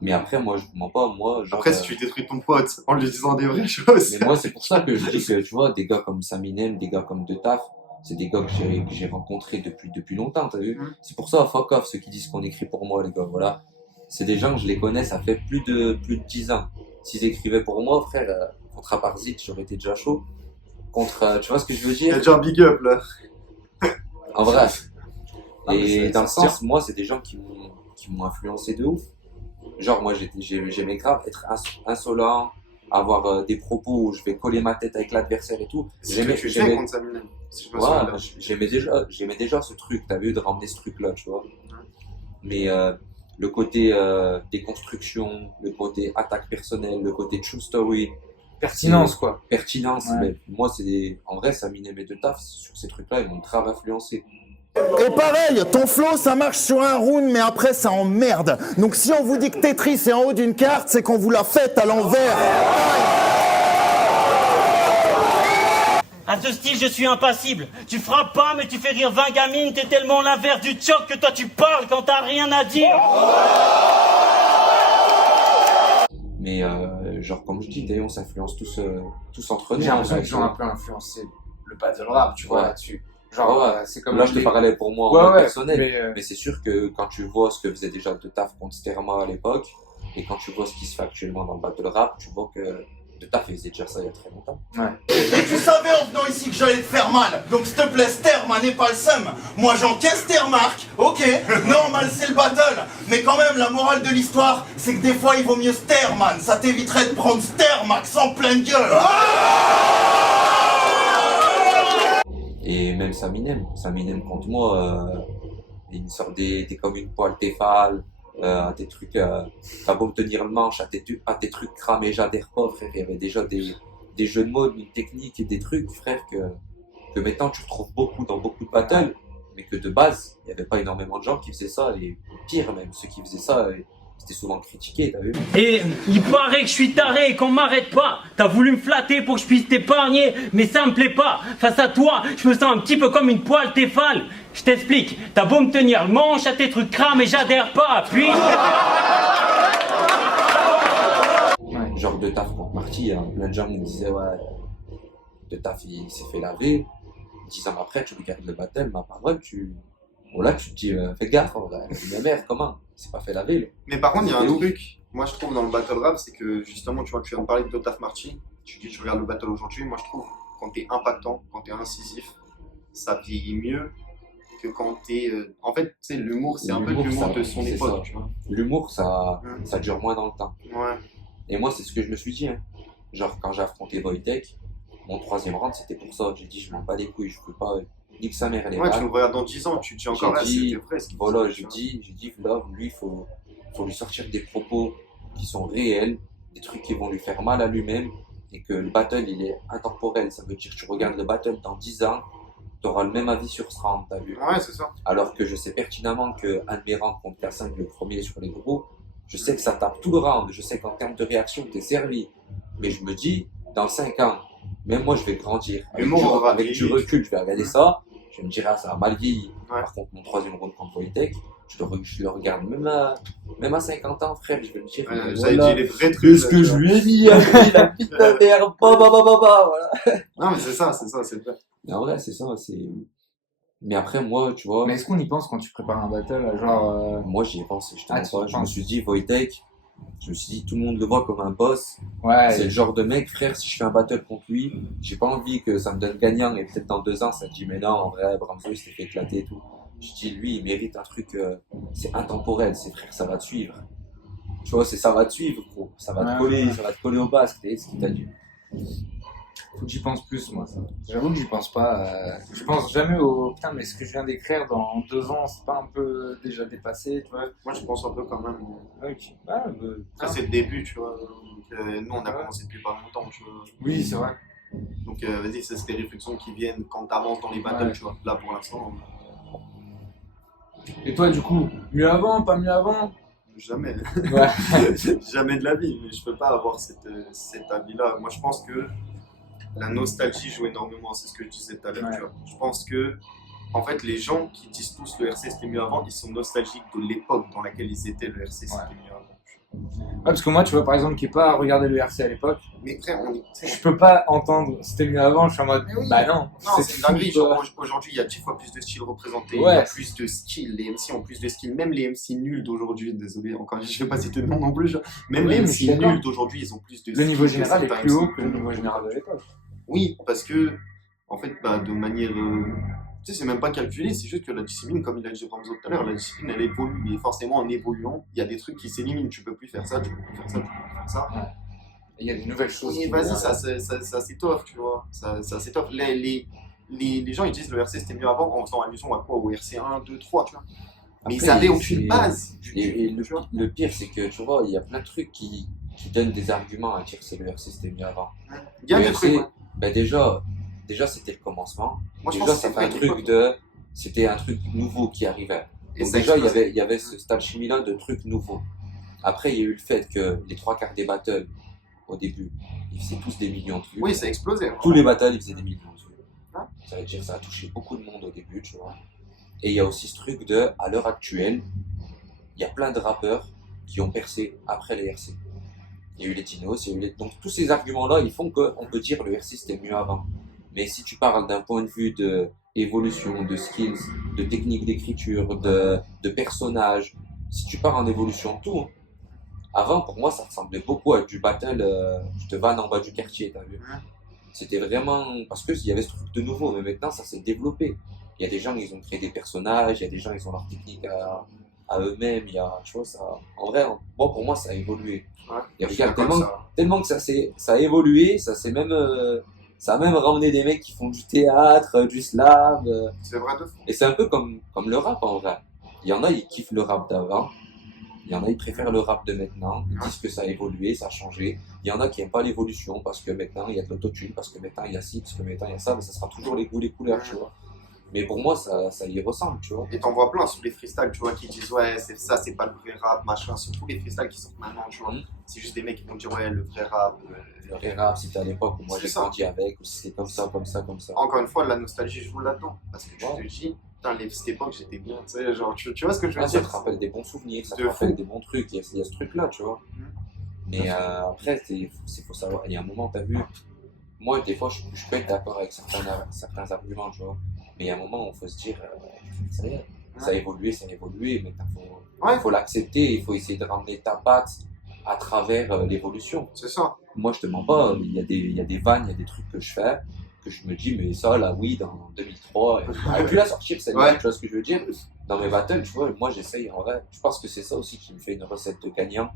Mais après, moi, je mens pas, moi, genre... Après, si tu détruis ton pote en lui disant des vraies choses. Mais moi, c'est pour ça que je dis que, tu vois, des gars comme Saminem, des gars comme De Taf, c'est des gars que j'ai rencontrés depuis longtemps, t'as vu? C'est pour ça, fuck off, ceux qui disent qu'on écrit pour moi, les gars, voilà. C'est des gens que je les connais, ça fait plus de 10 ans. S'ils écrivaient pour moi, frère, contre Aparzit, j'aurais été déjà chaud. Contre, tu vois ce que je veux Il y a dire? déjà un big up, là. En vrai. Ah, mais Et c'est- dans le ça sens, moi, c'est des gens qui m'ont influencé de ouf. Genre, moi, j'aimais grave être insolent, avoir des propos où je vais coller ma tête avec l'adversaire et tout. C'est ce que tu fais contre Saminem. Si je me souviens bien. J'aimais déjà ce truc, t'as vu, de ramener ce truc-là, tu vois. Mais le côté déconstruction, le côté attaque personnelle, le côté true story, Pertinence, quoi. pertinence, Ouais. mais moi, en vrai, Saminem et De Taf, sur ces trucs-là, ils m'ont grave influencé. Et pareil, ton flow ça marche sur un round mais après ça emmerde. Donc si on vous dit que Tetris est en haut d'une carte, c'est qu'on vous l'a faite à l'envers. À ce style, je suis impassible. Tu frappes pas, mais tu fais rire 20 gamines. T'es tellement l'inverse du choc que toi tu parles quand t'as rien à dire. Mais genre, comme je dis, d'ailleurs, on s'influence tous entre nous. J'ai l'impression Ouais, qu'ils ont un peu influencé le battle rap, tu vois, Ouais. là-dessus. Genre, Ouais. c'est comme Là, je te les- parlais pour moi en Ouais, mode ouais, personnel. mais, Mais c'est sûr que quand tu vois ce que faisait déjà De Taf contre Sterma à l'époque, et quand tu vois ce qui se fait actuellement dans le battle rap, tu vois que De Taf faisait déjà ça il y a très longtemps. Et tu savais en venant ici que j'allais te faire mal. Donc s'il te plaît, Sterman n'est pas le seum. Moi j'encaisse tes remarques, ok. Normal c'est le battle. Mais quand même, la morale de l'histoire, c'est que des fois il vaut mieux Sterman. Ça t'éviterait de prendre Stermax en pleine gueule. Et même Saminem contre moi, il me sort des comme une poêle Tefal, à des trucs, t'as beau me tenir le manche, à tes trucs cramés, j'adhère pas, frère. Il y avait déjà des jeux de mots, une technique et des trucs, frère, que maintenant tu retrouves beaucoup dans beaucoup de battles, mais que de base, il n'y avait pas énormément de gens qui faisaient ça, et pire même, ceux qui faisaient ça, c'était souvent critiqué, t'as vu? Et il paraît que je suis taré et qu'on m'arrête pas. T'as voulu me flatter pour que je puisse t'épargner, mais ça me plaît pas. Face à toi, je me sens un petit peu comme une poêle Tefal. Je t'explique, t'as beau me tenir le manche à tes trucs crament et j'adhère pas. Puis... Genre De Taf contre Marty, hein, plein de gens me disaient, ouais, De Taf il s'est fait laver. 10 ans après, tu regardes le battle, ma parole, là, tu te dis, fais gaffe, en vrai. Ma mère, comment? Il s'est pas fait laver, là. Mais par contre, il y a un C'était ouf. truc, moi je trouve dans le battle rap, c'est que justement, tu vois, tu viens de parler de Dotaf Marty, tu dis, tu regardes le battle aujourd'hui, moi je trouve, quand t'es impactant, quand t'es incisif, ça vieillit mieux que quand t'es. En fait, tu sais, l'humour, c'est un peu de l'humour de son c'est époque, ça. tu vois. L'humour, ça dure moins dans le temps. Ouais. Et moi, c'est ce que je me suis dit, hein. Genre, quand j'ai affronté Wojtek, mon 3e round, c'était pour ça. J'ai dit, je m'en bats les couilles, je peux pas. Nique sa mère, elle est Ouais, tu mal. me regardes dans 10 ans, tu te dis encore là, J'ai dit, c'était vrai ce qu'il voilà, disait, j'ai dit, là, lui, faut lui sortir des propos qui sont réels, des trucs qui vont lui faire mal à lui-même, et que le battle, il est intemporel. Ça veut dire que tu regardes le battle dans 10 ans, tu auras le même avis sur ce round, t'as vu? Ouais, c'est ça. Alors que je sais pertinemment qu'un de mes rounds contre K5, le premier sur les gros, je sais que ça tape tout le round, je sais qu'en termes de réaction, t'es servi. Mais je me dis, dans 5 ans, même moi, je vais grandir. L'humour Avec du recul, je vais regarder ça, je vais me dire, ah, ça a mal vieilli. Ouais. Par contre, mon 3e round contre Wojtek, je le regarde même à 50 ans, frère, je vais me dire, Ouais, voilà, j'avais dit les vrais trucs. qu'est-ce là, que tu je vois. lui ai dit, il a pris ta mère, voilà. Non, mais c'est ça, c'est vrai. Mais en vrai, c'est ça, c'est... Mais après, moi, tu vois, Mais est-ce qu'on y pense quand tu prépares un battle, genre... moi, j'y ai pensé, je te Ah, mens tu y pas. Je me penses. suis dit, Wojtek, je me suis dit, tout le monde le voit comme un boss. Ouais, C'est le genre de mec, frère, si je fais un battle contre lui, j'ai pas envie que ça me donne gagnant et peut-être dans 2 ans, ça te dit, mais non, en vrai, Bramzo, il s'est fait éclater et tout. Je dis, lui, il mérite un truc, c'est intemporel, c'est frère, ça va te suivre. Tu vois, ça va te suivre, gros. Ça va te coller, ça va te coller au basque, c'est ce qu'il t'a dit. faut que j'y pense plus, moi, ça. J'avoue que j'y pense pas. Je pense jamais au... Putain, mais ce que je viens d'écrire dans 2 ans, c'est pas un peu déjà dépassé, tu vois? Moi, je pense un peu quand même. Ok. Ah, Après, c'est le début, tu vois. Donc, nous, on a commencé depuis pas longtemps, tu vois. oui, c'est vrai. Donc, vas-y, c'est des réflexions qui viennent quand t'avances dans les battles, Ouais. tu vois. Là, pour l'instant. Et toi, du coup, mieux avant, pas mieux avant? Jamais. Ouais. Jamais de la vie, mais je peux pas avoir cet avis-là. Moi, je pense que la nostalgie joue énormément, c'est ce que je disais tout à l'heure. Ouais. Tu vois. Je pense que, en fait, les gens qui disent tous le RC c'était mieux avant, ils sont nostalgiques de l'époque dans laquelle ils étaient. Le RC c'était mieux avant. Ouais, parce que moi, tu vois, par exemple, qui n'ai pas regardé le RC à l'époque, Mais frère, on est. je peux pas entendre c'était mieux avant, je suis en mode, Mais oui. bah non. Non, c'est une dinguerie. Genre, aujourd'hui, il y a 10 fois plus de styles représentés. Ouais. Il y a plus de skills. Les MC ont plus de skills. Même les MC nuls d'aujourd'hui, désolé, encore, je vais pas citer de nom non plus. Genre. Même Oui, les mais je suis MC d'accord. nuls d'aujourd'hui, ils ont plus de skills. Le niveau que général est certains plus haut MC que le niveau général de l'époque. Oui, parce que, en fait, bah, de manière. Tu sais, c'est même pas calculé, c'est juste que la discipline, comme il a dit Ramzo tout à l'heure, la discipline elle évolue. Et forcément, en évoluant, il y a des trucs qui s'éliminent. Tu peux plus faire ça, tu peux plus faire ça, tu peux plus faire ça. Il y a des nouvelles choses. Et qui vas-y, viennent. ça s'étoffe, tu vois. Ça s'étoffe. Les gens ils disent le RC c'était mieux avant en faisant allusion à quoi? Au RC 1, 2, 3, tu vois. Mais ils Après, avaient aucune c'est- base. Et tu vois. le pire, c'est que tu vois, il y a plein de trucs qui donnent des arguments à dire que c'est le RC c'était mieux avant. Il y a Le des RC, trucs. Ouais. ben déjà c'était le commencement. Moi, je Déjà, pense que ça c'est fait un vrai, truc de. C'était un truc nouveau qui arrivait. Et Donc ça déjà, explosait. il y avait ce stade chimie-là de trucs nouveaux. Après, il y a eu le fait que les trois quarts des battles, au début, ils faisaient tous des millions de vues. Oui, ça a explosé. Tous les battles, ils faisaient des millions de vues. Ouais. Ça veut dire que ça a touché beaucoup de monde au début, tu vois. Et il y a aussi ce truc de, à l'heure actuelle, il y a plein de rappeurs qui ont percé après les RC. Il y a eu les Dinos, il y a eu les... Donc tous ces arguments-là, ils font qu'on peut dire que le RC c'était mieux avant. Mais si tu parles d'un point de vue de évolution, de skills, de technique d'écriture, de personnages, si tu pars en évolution de tout, hein. Avant pour moi ça ressemblait beaucoup à du battle, je te vanne en bas du quartier, t'as vu. C'était vraiment, parce qu'il y avait ce truc de nouveau, mais maintenant ça s'est développé. Il y a des gens, ils ont créé des personnages, il y a des gens, ils ont leur technique à eux-mêmes, il y a, tu vois, ça, en vrai, moi, pour moi ça a évolué. Ouais. Et Je suis regarde, d'accord avec ça. tellement que ça a évolué, ça a même ramené des mecs qui font du théâtre, du slam, C'est vrai de fou. et c'est un peu comme le rap en vrai. Il y en a, ils kiffent le rap d'avant, il y en a, ils préfèrent le rap de maintenant, ils disent que ça a évolué, ça a changé. Il y en a qui n'aiment pas l'évolution parce que maintenant il y a de l'autotune, parce que maintenant il y a ci, parce que maintenant il y a ça, mais ça sera toujours les goûts, les couleurs, tu vois. Mais pour moi, ça y ressemble, tu vois. Et t'en vois plein sur les freestyles, tu vois, qui disent ouais, c'est ça, c'est pas le vrai rap, machin. Surtout les freestyles qui sortent maintenant, tu vois. Mhm. C'est juste des mecs qui vont dire ouais, le vrai rap. Le vrai rap, c'était à l'époque où moi C'est j'ai ça. grandi avec, ou si c'est comme ça, comme ça, comme ça. Encore une fois, la nostalgie joue là-dedans. Parce que tu Ouais. te dis, putain, cette époque, j'étais bien, tu sais, genre, tu vois ce que je veux Ah, ça dire? te rappelle des bons souvenirs, ça te De rappelle fou. des bons trucs, il y a ce truc-là, tu vois. Mhm. Mais après, faut savoir, il y a un moment, t'as vu, moi, des fois, je peux être d'accord avec certains arguments, tu vois. Mais il y a un moment où il faut se dire, ça y est, ça a évolué, maintenant, Ouais. faut l'accepter, il faut essayer de ramener ta patte à travers l'évolution. C'est ça. Moi, je te mens pas, il y a des vannes, il y a des trucs que je fais, que je me dis, mais ça, là, oui, dans 2003, j'aurais pu la sortir, celle-là, Ouais. tu vois ce que je veux dire? Dans mes battles, tu vois, moi, j'essaye, en vrai, je pense que c'est ça aussi qui me fait une recette de gagnant,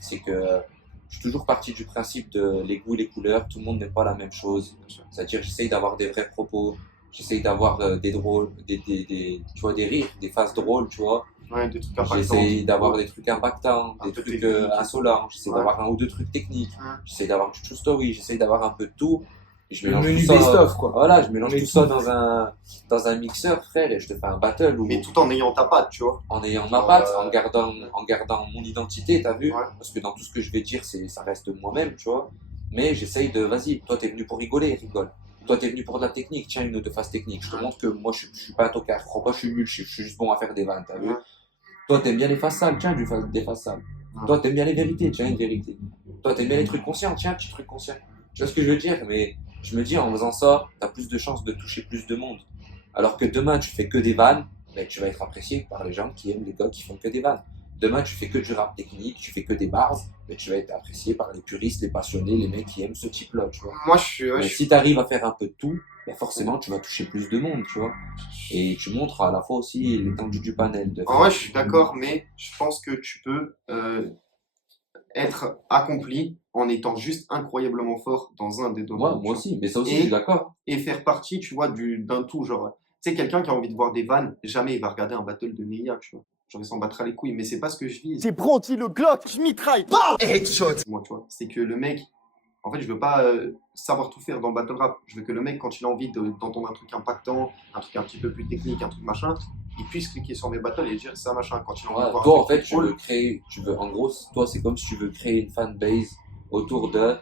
c'est que je suis toujours parti du principe de les goûts, les couleurs, tout le monde n'aime pas la même chose. C'est-à-dire, j'essaye d'avoir des vrais propos, j'essaye d'avoir des drôles, tu vois, des rires, des phases drôles, tu vois. Ouais, des trucs impactants. J'essaye d'avoir des trucs impactants, Un des peu trucs techniques. insolents, j'essaie Ouais. d'avoir un ou deux trucs techniques, Ouais. j'essaie d'avoir du true story, j'essaie d'avoir un peu de tout. Et je Le mélange menu tout ça, best-of, quoi. voilà, je mélange Mais tout tout. ça dans un mixeur, frère, et je te fais un battle où, Mais tout en ayant ta patte, tu vois. en ayant ma patte, Euh, en gardant mon identité, t'as vu? Ouais. Parce que dans tout ce que je vais dire, ça reste moi-même, tu vois. Mais j'essaye de, vas-y, toi t'es venu pour rigoler, rigole. Toi t'es venu pour de la technique, tiens une autre phase technique. Je te montre que moi je suis pas un tocard, je crois pas que je suis nul, je suis juste bon à faire des vannes, t'as vu? Ouais. Toi t'aimes bien les phases sales, tiens des phases sales. Ouais. Toi t'aimes bien les vérités, tiens une vérité. Toi t'aimes bien les trucs conscients, tiens un petit truc conscient. Tu vois ce que je veux dire? Mais je me dis en faisant ça, t'as plus de chances de toucher plus de monde. Alors que demain tu fais que des vannes, ben, tu vas être apprécié par les gens qui aiment les gars qui font que des vannes. Demain tu fais que du rap technique, tu fais que des bars, ben, tu vas être apprécié par les puristes, les passionnés, les mecs qui aiment ce type-là, tu vois. Moi, je suis. Ouais, Mais je suis- si tu arrives à faire un peu de tout, ben forcément tu vas toucher plus de monde, tu vois. Et tu montres à la fois aussi l'étendue du panel. En vrai, je suis d'accord, mais je pense que tu peux être accompli en étant juste incroyablement fort dans un des domaines. Moi tu vois. aussi, mais ça aussi Et- je suis d'accord. Et faire partie, tu vois, d'un tout. Genre, tu sais, quelqu'un qui a envie de voir des vannes, jamais il va regarder un battle de Neya, tu vois. Genre, il s'en battra les couilles, mais c'est pas ce que je vise. C'est bronti le Glock, je mitraille. Moi, tu vois. C'est que le mec, en fait, je veux pas savoir tout faire dans le battle rap. Je veux que le mec, quand il a envie d'entendre un truc impactant, un truc un petit peu plus technique, un truc machin, il puisse cliquer sur mes battles et dire ça, machin, quand il en Ouais, veut voir toi, un en fait, truc tu veux drôle. créer, en gros, toi, c'est comme si tu veux créer une fanbase autour de.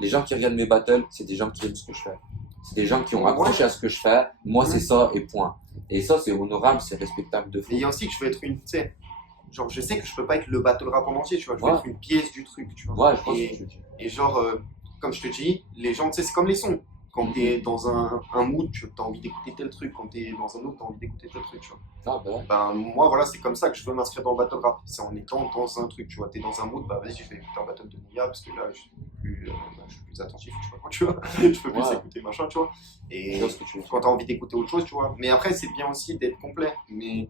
Les gens qui regardent mes battles, c'est des gens qui aiment ce que je fais. C'est des gens qui ont accroché à ce que je fais. Moi, c'est ça et point. Et ça, c'est honorable, c'est respectable de fou. Et il y a aussi que je veux être une, tu sais, genre, je sais que je peux pas être le battle rap en entier, tu vois, je veux Ouais. être une pièce du truc, tu vois. Ouais, je pense Et- que tu veux dire. Et genre, comme je te dis, les gens, tu sais, c'est comme les sons. Quand t'es dans un mood, tu as envie d'écouter tel truc. Quand t'es dans un autre, t'as envie d'écouter tel truc, tu vois. Ah, ben, Ben, moi, voilà, c'est comme ça que je veux m'inscrire dans le battle rap. C'est en étant dans un truc, tu vois. T'es dans un mood, bah vas-y, je vais écouter un battle de Nia parce que là, je suis plus attentif, je sais pas quoi, tu vois. Je peux plus Ouais. écouter machin, tu vois. je Et vois ce que tu veux dire. quand t'as envie d'écouter autre chose, tu vois. Mais après, c'est bien aussi d'être complet. Mais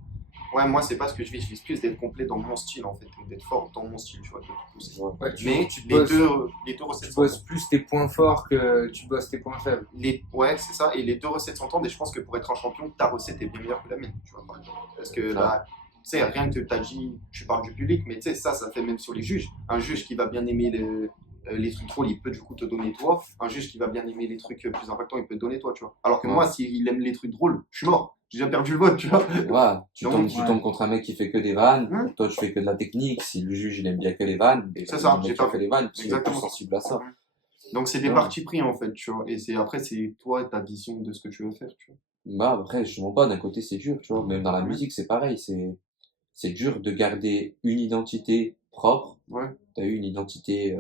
ouais, moi, c'est pas ce que je vise plus d'être complet dans mon style, en fait. D'être fort dans mon style, tu vois. De tout pousser. Ouais. Ouais, tu, Mais tu les bosses, deux recettes tu s'entendent. bosses plus tes points forts que tu bosses tes points faibles. Ouais, c'est ça. Et les deux recettes s'entendent. Et je pense que pour être un champion, ta recette est bien meilleure que la mienne, tu vois, par exemple. Parce que là, tu sais, rien que tu as dit, tu parles du public, mais tu sais, ça fait même sur les juges. Un juge qui va bien aimer les trucs drôles, il peut du coup te donner toi. Un juge qui va bien aimer les trucs plus impactants, il peut te donner toi, tu vois. Alors que Ouais. moi, s'il aime les trucs drôles, je suis mort. J'ai déjà perdu le vote, tu vois. Ouais, tu Donc, tombes, tu ouais. tombes contre un mec qui fait que des vannes, Hum. toi tu fais que de la technique, si le juge il aime bien que les vannes, ben, C'est il ça, aime bien j'ai qu'il pas- fait les vannes, parce qu'il est plus Exactement. sensible à ça. Donc c'est des Ouais. partis pris en fait, tu vois. Et après, c'est toi, ta vision de ce que tu veux faire, tu vois. Bah après, je mens pas, d'un côté c'est dur, tu vois, même dans la Ouais. musique c'est pareil, c'est dur de garder une identité propre, Ouais. t'as eu une identité,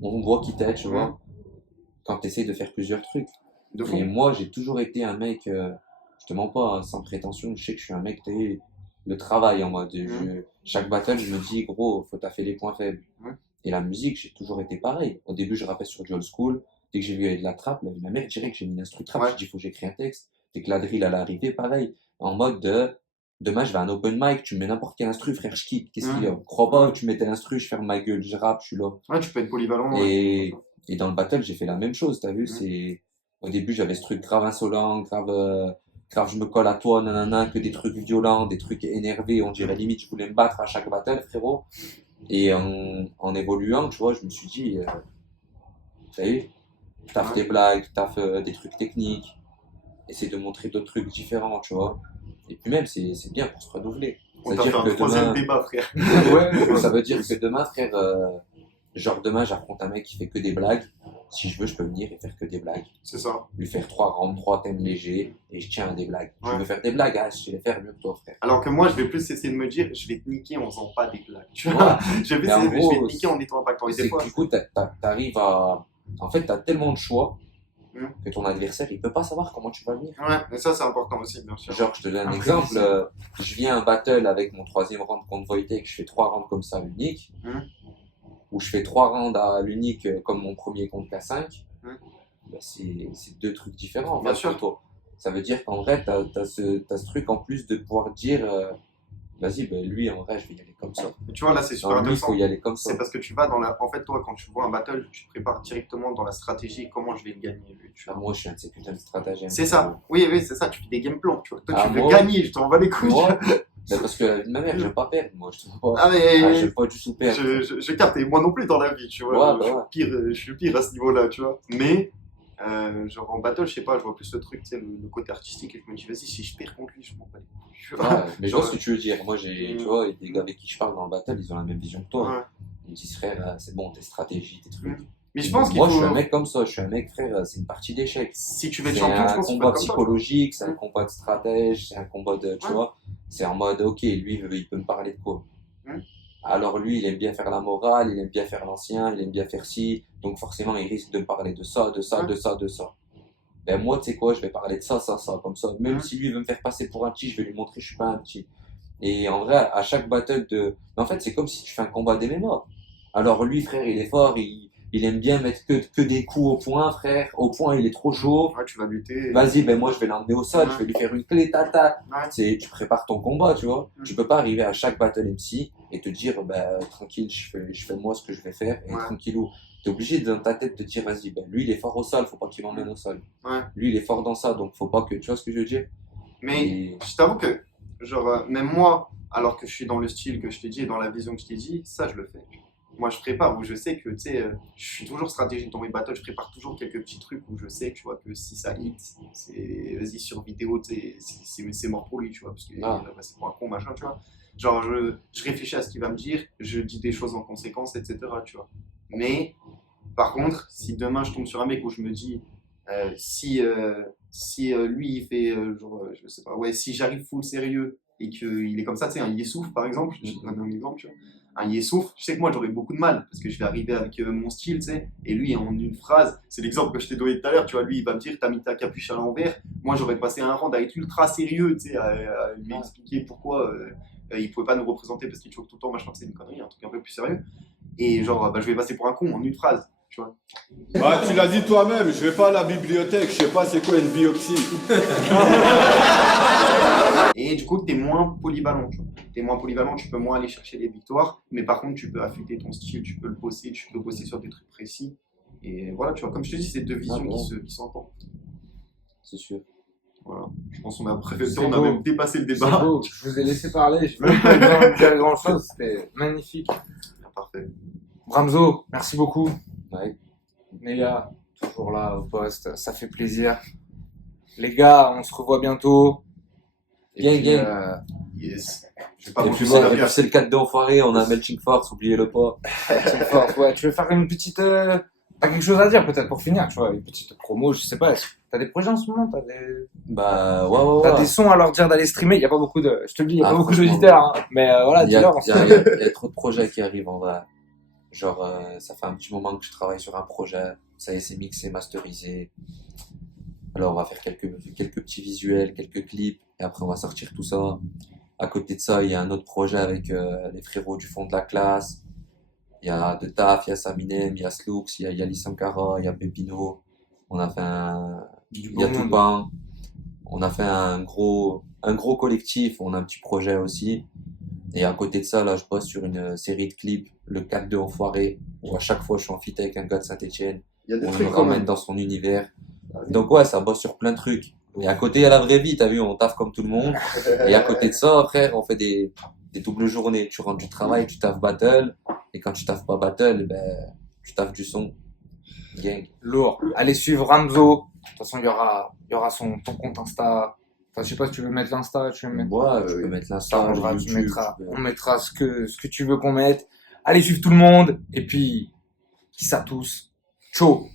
on voit qui t'es, tu Ouais. vois, quand t'essayes de faire plusieurs trucs. De Et fond. moi j'ai toujours été un mec, je te mens pas, hein, sans prétention, je sais que je suis un mec, t'as eu le travail en mode, chaque battle je me dis gros, faut taffer les points faibles. Ouais. Et la musique, j'ai toujours été pareil. Au début, je rappais sur du old school. Dès que j'ai vu il y avait de la trappe, la vie de ma mère, direct, j'ai mis une instru trap. Ouais. J'ai dit, faut que j'écris un texte. Dès que la drill allait arriver, pareil. En mode de, demain, je vais à un open mic, tu me mets n'importe quel instru, frère, je quitte. Qu'est-ce qu'il y a? Crois pas, tu mettais l'instru, je ferme ma gueule, je rappe, je suis là. Ouais, tu peux être polyvalent. Et dans le battle, j'ai fait la même chose, t'as vu? Au début, j'avais ce truc grave insolent, grave, je me colle à toi, nanana, que des trucs violents, des trucs énervés. On dirait limite, je voulais me battre à chaque battle, frérot. Et en évoluant, tu vois, je me suis dit, t'as vu, taffe des blagues, taffe des trucs techniques, essaie de montrer d'autres trucs différents, tu vois. Et puis même, c'est bien pour se renouveler. On Ça t'a veut fait dire un que troisième demain, débat, frère. Ouais, ça veut dire que demain, frère, genre demain, j'affronte un mec qui fait que des blagues. Si je veux, je peux venir et faire que des blagues. C'est ça. Lui faire 3 rounds, 3 thèmes légers, et je tiens à des blagues. Je Ouais. veux faire des blagues, ah, je vais les faire mieux que toi, frère. Alors que moi, je vais plus essayer de me dire, je vais te niquer en faisant pas des blagues. Tu vois, je vais Mais en je vais gros, te niquer en étant impactant. Et des C'est fois, que du coup, t'arrives à. En fait, t'as tellement de choix Hmm. que ton adversaire, il peut pas savoir comment tu vas venir. ouais, mais ça, c'est important aussi, bien sûr. Genre, je te donne un Après, exemple. c'est- Je viens à un battle avec mon 3e round contre Wojtek, je fais 3 rounds comme ça à l'unique. Hmm. Ou je fais 3 rounds à l'unique comme mon premier contre K5. Hmm. Bah, c'est 2 trucs différents. Bien Enfin, sûr. plutôt. Ça veut dire qu'en vrai, t'as ce truc en plus de pouvoir dire vas-y, ben lui, en vrai, je vais y aller comme ça. Mais tu vois, là, c'est super Non, lui, il intéressant. faut y aller comme ça. C'est parce que tu vas dans la. En fait, toi, quand tu vois un battle, tu te prépares directement dans la stratégie, comment je vais le gagner, lui. Tu Ah, vois. moi, je suis un de ces putains de stratagèmes. C'est ça. Oui, oui, c'est ça. Tu fais des game plans. Tu vois. Toi, Ah, tu veux moi- gagner. Je t'en bats les couilles. Moi, ben, parce que la vie de ma mère, j'aime pas perdre. Moi, je te vois pas. Ah, mais. J'aime pas du tout perdre. Je capte, et moi non plus dans la vie, tu vois. Ouais, bah Je suis pire à ce niveau-là, tu vois. Mais, genre en battle, je sais pas, je vois plus le truc, tu sais, le côté artistique, et je me dis, vas-y, si je perds contre lui, je m'en bats les couilles. Tu vois. Ouais, mais je vois Genre, ce que tu veux dire. Moi, tu vois, des gars avec qui je parle dans le battle, ils ont la même vision que toi. ouais. Ils me disent, frère, c'est bon, tes stratégies, tes trucs. Mais je pense qu'il Moi, faut. je suis un mec comme ça. Je suis un mec, frère, c'est une partie d'échecs. Si tu veux être C'est champion, je un pense qu'il faut combat être comme ça. psychologique, c'est un Ouais. combat de stratège, c'est un combat de. Tu Ouais. vois, c'est en mode, ok, lui, il peut me parler de quoi. Ouais. Alors, lui, il aime bien faire la morale, il aime bien faire l'ancien, il aime bien faire ci. Donc, forcément, il risque de me parler de ça, de ça, Ouais. de ça, de ça. Ben, moi, tu sais quoi, je vais parler de ça, ça, ça, comme ça. Même Ouais. si lui veut me faire passer pour un petit, je vais lui montrer que je suis pas un petit. Et en vrai, à chaque battle de. Mais en fait, c'est comme si tu fais un combat d'MMA. Alors, lui, frère, il est fort, il aime bien mettre que des coups au point, frère. Au point, il est trop chaud. Ouais, tu vas lutter. Vas-y, ben moi je vais l'emmener au sol, Ouais. je vais lui faire une clé, tata. Ouais. Tu prépares ton combat, tu vois. Mm. Tu peux pas arriver à chaque battle MC et te dire, bah, tranquille, je fais moi ce que je vais faire et Ouais. tranquillou. T'es obligé dans ta tête de te dire, vas-y, ben lui il est fort au sol, faut pas qu'il m'emmène au sol. Ouais. Lui il est fort dans ça, donc faut pas que, tu vois ce que je veux dire? Mais Et- je t'avoue que, genre, même moi, alors que je suis dans le style que je t'ai dit et dans la vision que je t'ai dit, ça, je le fais. moi je prépare, où je sais que, tu sais, je suis toujours stratégique dans mes battles, je prépare toujours quelques petits trucs où je sais, tu vois, que si ça hit, c'est, vas-y, sur vidéo, tu sais, c'est mort pour lui, tu vois, parce qu'il va passer pour un con, machin, tu vois. Genre, je réfléchis à ce qu'il va me dire, je dis des choses en conséquence, etc., tu vois. Mais, par contre, si demain je tombe sur un mec où je me dis, si lui il fait, je sais pas, ouais, si j'arrive full sérieux et qu'il est comme ça, tu sais, un Yessouf par exemple, je te donne un exemple, tu vois. Un Yessouf, je sais que moi j'aurais beaucoup de mal parce que je vais arriver avec mon style, tu sais, et lui en une phrase, c'est l'exemple que je t'ai donné tout à l'heure, tu vois, lui il va me dire t'as mis ta capuche à l'envers, moi j'aurais passé un round à être ultra sérieux, tu sais, à lui expliquer pourquoi il pouvait pas nous représenter parce qu'il choque tout le temps, machin, c'est une connerie, un truc un peu plus sérieux, et genre bah, je vais passer pour un con en une phrase. Tu vois. Bah, tu l'as dit toi-même, je vais pas à la bibliothèque, je sais pas c'est quoi une biopsie. Et du coup, t'es moins polyvalent. T'es moins polyvalent, tu peux moins aller chercher les victoires, mais par contre, tu peux affûter ton style, tu peux le bosser, tu peux bosser sur des trucs précis. Et voilà, tu vois, comme je te dis, c'est deux visions qui s'entendent. C'est sûr. Voilà, je pense qu'on a préféré, C'est on a beau. même dépassé le C'est débat. beau. Je vous ai laissé parler, je vais pas besoin de dire grand chose, c'était magnifique. Parfait. Bramzo, merci beaucoup. Ouais. Les gars, toujours là au poste, ça fait plaisir. Les gars, on se revoit bientôt. Et Gang, puis, gang. Yes. Je vais pas Et vous puis, demander c'est, la et puis c'est le 4 de enfoiré, on a un Melting Force, oubliez-le pas. Team Force, ouais, tu veux faire une petite. T'as quelque chose à dire peut-être pour finir, tu vois, une petite promo, je sais pas. T'as des projets en ce moment, Bah, ouais. T'as des sons à leur dire d'aller streamer. Il y a pas beaucoup de, je te le dis, il y a pas beaucoup franchement, d'auditeurs, hein. Mais voilà, Il y a, dis-leur. il y a- il y a trop de projets qui arrivent en vrai. Genre, ça fait un petit moment que je travaille sur un projet. Ça y est, c'est mixé, masterisé. Alors, on va faire quelques petits visuels, quelques clips. Et après, on va sortir tout ça. À côté de ça, il y a un autre projet avec les frérots du fond de la classe. Il y a De Taf, il y a Saminem, il y a Slooks, il y a Yali Sankara, il y a Pepino. On a fait il y a Toupin. On a fait un gros collectif. On a un petit projet aussi. Et à côté de ça, là, je bosse sur une série de clips, le 4-2 Enfoiré, où à chaque fois, je suis en feat avec un gars de Saint-Etienne. Il y a des On trucs le quand ramène même. dans son univers. Donc ouais, ça bosse sur plein de trucs. Et à côté, il y a la vraie vie, t'as vu, on taffe comme tout le monde. Et à côté de ça, frère, on fait des doubles journées. Tu rentres du travail, tu taffes battle. Et quand tu taffes pas battle, ben, tu taffes du son. Gang. Lourd. Allez suivre Ramzo. De toute façon, il y aura ton compte Insta. Enfin, je sais pas si tu veux mettre l'Insta, tu veux mettre. Ouais, tu peux mettre l'Insta, T'arrangeras, le tu YouTube, mettras, tu peux- on mettra ce que tu veux qu'on mette. Allez suivre tout le monde. Et puis, kiss à tous. Ciao.